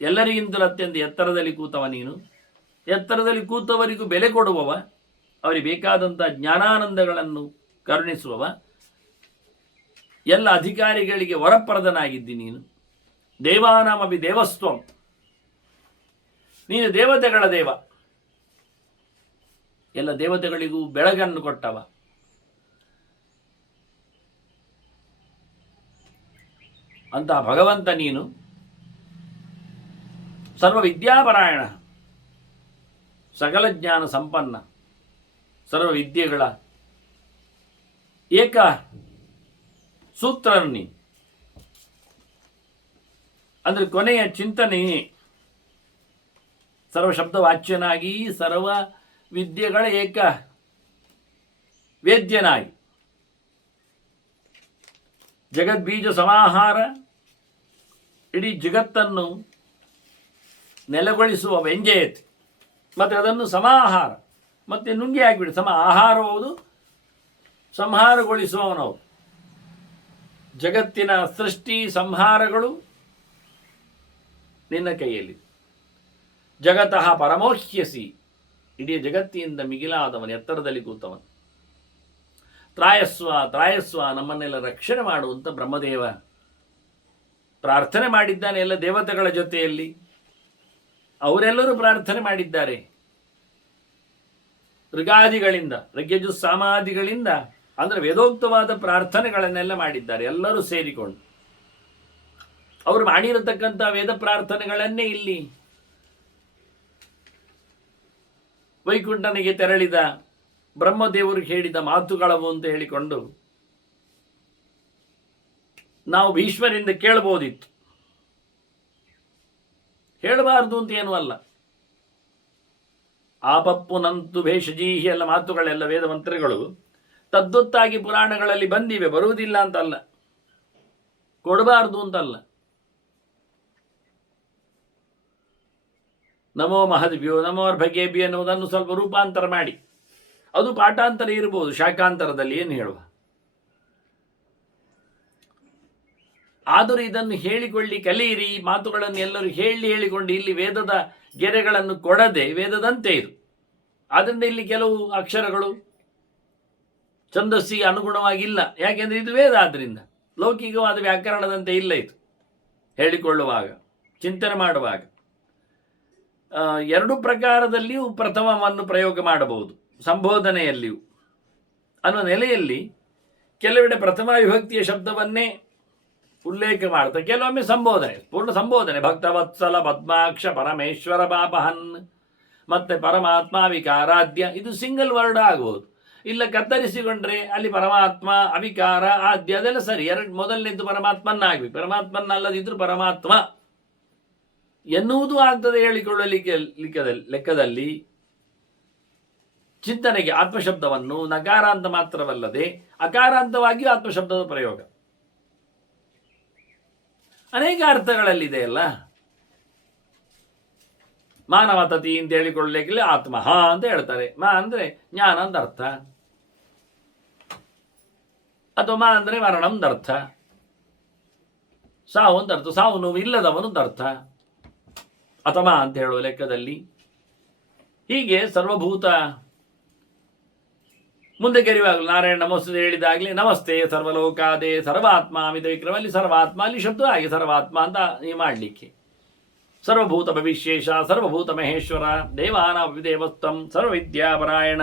ಎಲ್ಲರಿಗಿಂತಲೂ ಅತ್ಯಂತ ಎತ್ತರದಲ್ಲಿ ಕೂತವ ನೀನು. ಎತ್ತರದಲ್ಲಿ ಕೂತವರಿಗೂ ಬೆಲೆ ಕೊಡುವವ, ಅವರಿಗೆ ಬೇಕಾದಂಥ ಜ್ಞಾನಾನಂದಗಳನ್ನು ಕರುಣಿಸುವವ, ಎಲ್ಲ ಅಧಿಕಾರಿಗಳಿಗೆ ವರಪ್ರದನಾಗಿದ್ದಿ ನೀನು. ದೇವಾನಾಮಪಿ ದೇವಸ್ತ್ವಂ, ನೀನು ದೇವತೆಗಳ ದೇವ, ಎಲ್ಲ ದೇವತೆಗಳಿಗೂ ಬೆಳಗನ್ನು ಕೊಟ್ಟವ. ಅಂತಹ ಭಗವಂತ ನೀನು. ಸರ್ವವಿದ್ಯಾಪರಾಯಣ, ಸಕಲ ಜ್ಞಾನ ಸಂಪನ್ನ, ಸರ್ವವಿದ್ಯೆಗಳ ಏಕ ಸೂತ್ರನು ನೀನು. ಅಂದರೆ ಕೊನೆಯ ಚಿಂತನೆಯೇ ಸರ್ವಶಬ್ದವಾಚ್ಯನಾಗಿ, ಸರ್ವ ವಿದ್ಯೆಗಳ ಏಕ ವೇದ್ಯನಾಗಿ, ಜಗದ್ಬೀಜ ಸಮಾಹಾರ, ಇಡೀ ಜಗತ್ತನ್ನು ನೆಲೆಗೊಳಿಸುವ ವ್ಯಂಜಯತೆ, ಮತ್ತು ಅದನ್ನು ಸಮಾಹಾರ, ಮತ್ತು ನುಂಗಿ ಹಾಕಿಬಿಡಿ. ಆಹಾರವುದು ಸಂಹಾರಗೊಳಿಸುವವನವು. ಜಗತ್ತಿನ ಸೃಷ್ಟಿ ಸಂಹಾರಗಳು ನಿನ್ನ ಕೈಯಲ್ಲಿ. ಜಗತಃ ಪರಮೋಹ್ಯಸಿ, ಇಡೀ ಜಗತ್ತಿನಿಂದ ಮಿಗಿಲಾದವನು, ಎತ್ತರದಲ್ಲಿ ಕೂತವನು. ತ್ರಾಯಸ್ವ ತ್ರಾಯಸ್ವ, ನಮ್ಮನ್ನೆಲ್ಲ ರಕ್ಷಣೆ ಮಾಡುವಂತ ಬ್ರಹ್ಮದೇವ ಪ್ರಾರ್ಥನೆ ಮಾಡಿದ್ದಾನೆ ಎಲ್ಲ ದೇವತೆಗಳ ಜೊತೆಯಲ್ಲಿ. ಅವರೆಲ್ಲರೂ ಪ್ರಾರ್ಥನೆ ಮಾಡಿದ್ದಾರೆ. ಋಗಾದಿಗಳಿಂದ, ಋಗ್ಯಜುಸ್ಸಾಮಾದಿಗಳಿಂದ, ಅಂದರೆ ವೇದೋಕ್ತವಾದ ಪ್ರಾರ್ಥನೆಗಳನ್ನೆಲ್ಲ ಮಾಡಿದ್ದಾರೆ ಎಲ್ಲರೂ ಸೇರಿಕೊಂಡು. ಅವರು ಮಾಡಿರತಕ್ಕಂಥ ವೇದ ಪ್ರಾರ್ಥನೆಗಳನ್ನೇ ಇಲ್ಲಿ ವೈಕುಂಠನಿಗೆ ತೆರಳಿದ ಬ್ರಹ್ಮದೇವರು ಹೇಳಿದ ಮಾತುಗಳವು ಅಂತ ಹೇಳಿಕೊಂಡು ನಾವು ಭೀಷ್ಮರಿಂದ ಕೇಳಬಹುದಿತ್ತು. ಹೇಳಬಾರದು ಅಂತ ಏನೂ ಅಲ್ಲ. ಆಪಪ್ಪುನಂತು ಭೇಷಜೀಹಿ ಎಲ್ಲ ಮಾತುಗಳೆಲ್ಲ ವೇದ ಮಂತ್ರಗಳು ತದ್ದೊತ್ತಾಗಿ ಪುರಾಣಗಳಲ್ಲಿ ಬಂದಿವೆ, ಬರುವುದಿಲ್ಲ ಅಂತಲ್ಲ, ಕೊಡಬಾರದು ಅಂತಲ್ಲ. ನಮೋ ಮಹದ್ಭ್ಯೋ ನಮೋರ್ಭಗೇಭ್ಯ ಎನ್ನುವುದನ್ನು ಸ್ವಲ್ಪ ರೂಪಾಂತರ ಮಾಡಿ, ಅದು ಪಾಠಾಂತರ ಇರಬಹುದು, ಶಾಖಾಂತರದಲ್ಲಿ ಏನು ಹೇಳುವ. ಆದರೂ ಇದನ್ನು ಹೇಳಿಕೊಳ್ಳಿ, ಕಲಿಯಿರಿ, ಮಾತುಗಳನ್ನು ಎಲ್ಲರೂ ಹೇಳಿಕೊಂಡು ಇಲ್ಲಿ ವೇದದ ಗೆರೆಗಳನ್ನು ಕೊಡದೆ ವೇದದಂತೆ ಇದು. ಆದ್ದರಿಂದ ಇಲ್ಲಿ ಕೆಲವು ಅಕ್ಷರಗಳು ಛಂದಸ್ಸಿಗೆ ಅನುಗುಣವಾಗಿಲ್ಲ, ಯಾಕೆಂದರೆ ಇದು ವೇದ. ಆದ್ದರಿಂದ ಲೌಕಿಕವಾದ ವ್ಯಾಕರಣದಂತೆ ಇಲ್ಲ ಇದು. ಹೇಳಿಕೊಳ್ಳುವಾಗ, ಚಿಂತನೆ ಮಾಡುವಾಗ ಎರಡು ಪ್ರಕಾರದಲ್ಲಿಯೂ ಪ್ರಥಮವನ್ನು ಪ್ರಯೋಗ ಮಾಡಬಹುದು. ಸಂಬೋಧನೆಯಲ್ಲಿಯೂ ಅನ್ನೋ ನೆಲೆಯಲ್ಲಿ ಕೆಲವೆಡೆ ಪ್ರಥಮ ವಿಭಕ್ತಿಯ ಶಬ್ದವನ್ನೇ ಉಲ್ಲೇಖ ಮಾಡ್ತಾರೆ, ಕೆಲವೊಮ್ಮೆ ಸಂಬೋಧನೆ, ಪೂರ್ಣ ಸಂಬೋಧನೆ. ಭಕ್ತವತ್ಸಲ ಪದ್ಮಾಕ್ಷ ಪರಮೇಶ್ವರ ಪಾಪಹನ್, ಮತ್ತೆ ಪರಮಾತ್ಮ ವಿಕಾರಾದ್ಯ, ಇದು ಸಿಂಗಲ್ ವರ್ಡ್ ಆಗಬಹುದು. ಇಲ್ಲ ಕತ್ತರಿಸಿಕೊಂಡ್ರೆ ಅಲ್ಲಿ ಪರಮಾತ್ಮ ಅವಿಕಾರ ಆದ್ಯ ಅದೆಲ್ಲ ಸರಿ. ಮೊದಲನೇದು ಪರಮಾತ್ಮನ್ನಾಗಬೇಕು, ಪರಮಾತ್ಮನ್ನಲ್ಲದಿದ್ರೂ ಪರಮಾತ್ಮ ಎನ್ನುವುದು ಆಗ್ತದೆ ಹೇಳಿಕೊಳ್ಳಲಿಕ್ಕೆ ಲೆಕ್ಕದಲ್ಲಿ. ಚಿಂತನೆಗೆ ಆತ್ಮಶಬ್ದವನ್ನು ನಕಾರಾಂತ ಮಾತ್ರವಲ್ಲದೆ ಅಕಾರಾಂತವಾಗಿಯೂ ಆತ್ಮಶಬ್ದದ ಪ್ರಯೋಗ ಅನೇಕ ಅರ್ಥಗಳಲ್ಲಿದೆ ಅಲ್ಲ. ಮಾನವತತಿ ಅಂತ ಹೇಳಿಕೊಳ್ಳಲಿಕ್ಕೆ ಆತ್ಮ ಅಂತ ಹೇಳ್ತಾರೆ. ಮಾ ಅಂದ್ರೆ ಜ್ಞಾನ ಅಂತ ಅರ್ಥ, ಅಥವಾ ಮಾ ಅಂದ್ರೆ ಮರಣ ಅಂತ ಅರ್ಥ, ಸಾವು ಅಂತ ಅರ್ಥ, ಸಾವು ನೋವು ಇಲ್ಲದವನು ಅಂತ ಅರ್ಥ, ಅಥವಾ ಅಂತ ಹೇಳುವ ಲೆಕ್ಕದಲ್ಲಿ. ಹೀಗೆ ಸರ್ವಭೂತ ಮುಂದೆ ಕರೆಯುವಾಗಲೂ ನಾರಾಯಣ ನಮಸ್ತೆ ಹೇಳಿದಾಗಲೇ ನಮಸ್ತೆ ಸರ್ವಲೋಕಾದೇ ಸರ್ವಾತ್ಮ ಅಮಿತ ವಿಕ್ರಮ, ಅಲ್ಲಿ ಸರ್ವಾತ್ಮ, ಅಲ್ಲಿ ಶಬ್ದ ಹಾಗೆ ಸರ್ವಾತ್ಮ ಅಂತ ನೀವು ಮಾಡಲಿಕ್ಕೆ. ಸರ್ವಭೂತ ಭವಿಷ್ಯೇಶ ಸರ್ವಭೂತ ಮಹೇಶ್ವರ ದೇವಾನಾಮಪಿ ದೇವಸ್ತಂ ಸರ್ವವಿದ್ಯಾಪರಾಯಣ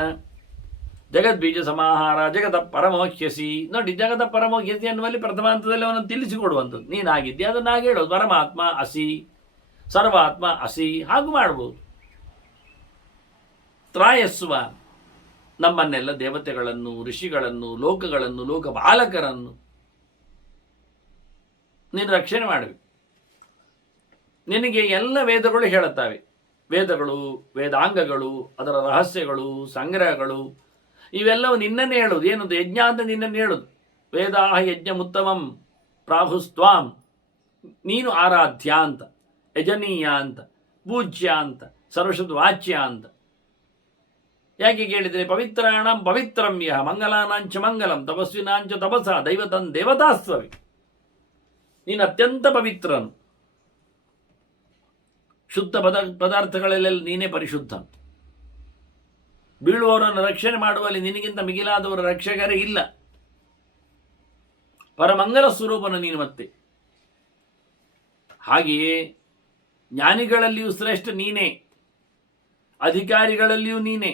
ಜಗದ್ಬೀಜ ಸಮಾಹಾರ ಜಗತ ಪರಮೋಹ್ಯಸಿ. ನೋಡಿ, ಜಗತ ಪರಮೋಹ್ಯಸಿ ಅನ್ನುವಲ್ಲಿ ಪ್ರಥಮಾಂತದಲ್ಲಿ ಅವನನ್ನು ತಿಳಿಸಿಕೊಡುವಂಥದ್ದು. ನೀನಾಗಿದ್ದೆ ಅದನ್ನಾಗಿ ಹೇಳೋದು. ಪರಮಾತ್ಮ ಅಸಿ, ಸರ್ವಾತ್ಮ ಅಸಿ, ಹಾಗೂ ಮಾಡ್ಬೋದು. ತ್ರಾಯಸ್ವ, ನಮ್ಮನ್ನೆಲ್ಲ ದೇವತೆಗಳನ್ನು, ಋಷಿಗಳನ್ನು, ಲೋಕಗಳನ್ನು, ಲೋಕ ಬಾಲಕರನ್ನು ನೀನು ರಕ್ಷಣೆ ಮಾಡಬೇಕು. ನಿನಗೆ ಎಲ್ಲ ವೇದಗಳು ಹೇಳುತ್ತವೆ. ವೇದಗಳು, ವೇದಾಂಗಗಳು, ಅದರ ರಹಸ್ಯಗಳು, ಸಂಗ್ರಹಗಳು ಇವೆಲ್ಲವೂ ನಿನ್ನನ್ನೇ ಹೇಳುವುದು. ಏನದು? ಯಜ್ಞ ಅಂತ ನಿನ್ನನ್ನು ಹೇಳುದು. ವೇದಾಹ ಯಜ್ಞಮುತ್ತಮಂ ಪ್ರಾಹುಸ್ತ್ವಾಂ, ನೀನು ಆರಾಧ್ಯ ಅಂತ, ಯಜನೀಯ ಅಂತ, ಪೂಜ್ಯ ಅಂತ, ಸರ್ವಶಬ್ದ ವಾಚ್ಯ ಅಂತ. ಯಾಕೆ ಕೇಳಿದರೆ ಪವಿತ್ರಾಣಂ ಪವಿತ್ರಂ ಯಃ ಮಂಗಲಾನಾಂಚ ಮಂಗಲಂ ತಪಸ್ವಿನಾಂಚ ತಪಸ ದೈವತಂ ದೇವತಾಸ್ತ್ವವಿ. ನೀನು ಅತ್ಯಂತ ಪವಿತ್ರನು. ಶುದ್ಧ ಪದಾರ್ಥಗಳಲ್ಲೆಲ್ಲ ನೀನೇ ಪರಿಶುದ್ಧ. ಬೀಳುವವರನ್ನು ರಕ್ಷಣೆ ಮಾಡುವಲ್ಲಿ ನಿನಗಿಂತ ಮಿಗಿಲಾದವರ ರಕ್ಷಕರೇ ಇಲ್ಲ. ಪರಮಂಗಲ ಸ್ವರೂಪನು ನೀನು. ಮತ್ತೆ ಹಾಗೆಯೇ ಜ್ಞಾನಿಗಳಲ್ಲಿಯೂ ಶ್ರೇಷ್ಠ ನೀನೇ, ಅಧಿಕಾರಿಗಳಲ್ಲಿಯೂ ನೀನೇ.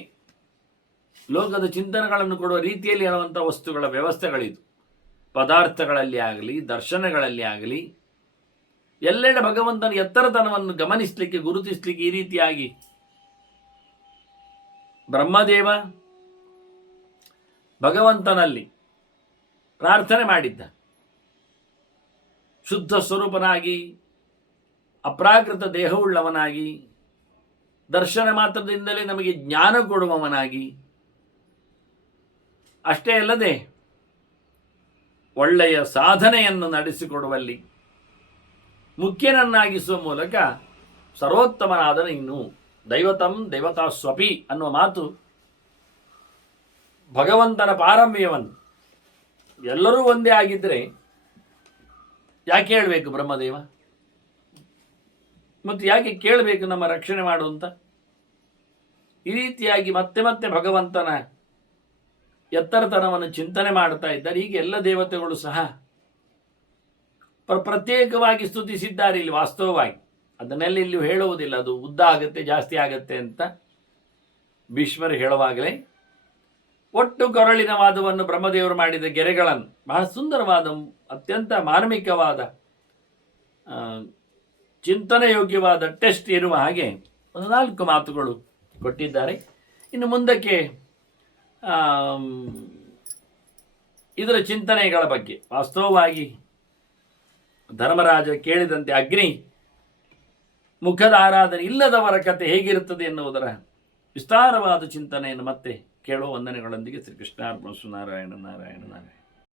ಲೋಕದ ಚಿಂತನೆಗಳನ್ನು ಕೊಡುವ ರೀತಿಯಲ್ಲಿ ಹೇಳುವಂಥ ವಸ್ತುಗಳ ವ್ಯವಸ್ಥೆಗಳಿದು. ಪದಾರ್ಥಗಳಲ್ಲಿ ಆಗಲಿ, ದರ್ಶನಗಳಲ್ಲಿ ಆಗಲಿ, ಎಲ್ಲೆಡೆ ಭಗವಂತನ ಎತ್ತರತನವನ್ನು ಗಮನಿಸಲಿಕ್ಕೆ, ಗುರುತಿಸಲಿಕ್ಕೆ ಈ ರೀತಿಯಾಗಿ ಬ್ರಹ್ಮದೇವ ಭಗವಂತನಲ್ಲಿ ಪ್ರಾರ್ಥನೆ ಮಾಡಿದ್ದ. ಶುದ್ಧ ಸ್ವರೂಪನಾಗಿ, ಅಪ್ರಾಕೃತ ದೇಹವುಳ್ಳವನಾಗಿ, ದರ್ಶನ ಮಾತ್ರದಿಂದಲೇ ನಮಗೆ ಜ್ಞಾನ ಕೊಡುವವನಾಗಿ, ಅಷ್ಟೇ ಅಲ್ಲದೆ ಒಳ್ಳೆಯ ಸಾಧನೆಯನ್ನು ನಡೆಸಿಕೊಡುವಲ್ಲಿ ಮುಖ್ಯನನ್ನಾಗಿಸುವ ಮೂಲಕ ಸರ್ವೋತ್ತಮನಾದ ನೀನು ದೈವತಂ ದೇವತಾ ಸ್ವಪಿ ಅನ್ನುವ ಮಾತು ಭಗವಂತನ ಪಾರಮ್ಯವನ್ನು. ಎಲ್ಲರೂ ಒಂದೇ ಆಗಿದ್ದರೆ ಯಾಕೆ ಹೇಳಬೇಕು ಬ್ರಹ್ಮದೇವ? ಮತ್ತು ಯಾಕೆ ಕೇಳಬೇಕು ನಮ್ಮ ರಕ್ಷಣೆ ಮಾಡುವಂತ? ಈ ರೀತಿಯಾಗಿ ಮತ್ತೆ ಮತ್ತೆ ಭಗವಂತನ ಎತ್ತರತನವನ್ನು ಚಿಂತನೆ ಮಾಡ್ತಾ ಇದ್ದಾರೆ. ಹೀಗೆ ಎಲ್ಲ ದೇವತೆಗಳು ಸಹ ಪ್ರತ್ಯೇಕವಾಗಿ ಸ್ತುತಿಸಿದ್ದಾರೆ ಇಲ್ಲಿ ವಾಸ್ತವವಾಗಿ. ಅದನ್ನೆಲ್ಲ ಇಲ್ಲಿ ಹೇಳುವುದಿಲ್ಲ, ಅದು ಉದ್ದ ಆಗುತ್ತೆ, ಜಾಸ್ತಿ ಆಗತ್ತೆ ಅಂತ ಭೀಷ್ಮರು ಹೇಳುವಾಗಲೇ ಒಟ್ಟು ಕೊರಳಿನ ವಾದವನ್ನು ಬ್ರಹ್ಮದೇವರು ಮಾಡಿದ ಗೆರೆಗಳನ್ನು ಬಹಳ ಸುಂದರವಾದ, ಅತ್ಯಂತ ಮಾರ್ಮಿಕವಾದ, ಚಿಂತನೆ ಯೋಗ್ಯವಾದ ಟೆಸ್ಟ್ ಇರುವ ಹಾಗೆ ಒಂದು 4 ಮಾತುಗಳು ಕೊಟ್ಟಿದ್ದಾರೆ. ಇನ್ನು ಮುಂದಕ್ಕೆ ಇದರ ಚಿಂತನೆಗಳ ಬಗ್ಗೆ ವಾಸ್ತವವಾಗಿ ಧರ್ಮರಾಜ ಕೇಳಿದಂತೆ ಅಗ್ನಿ ಮುಖದ ಆರಾಧನೆ ಇಲ್ಲದವರ ಕತೆ ಹೇಗಿರುತ್ತದೆ ಎನ್ನುವುದರ ವಿಸ್ತಾರವಾದ ಚಿಂತನೆಯನ್ನು ಮತ್ತೆ ಕೇಳುವ ವಂದನೆಗಳೊಂದಿಗೆ ಶ್ರೀಕೃಷ್ಣಾರ್ಪಣ. ನಾರಾಯಣ ನಾರಾಯಣ ನಾರಾಯಣ.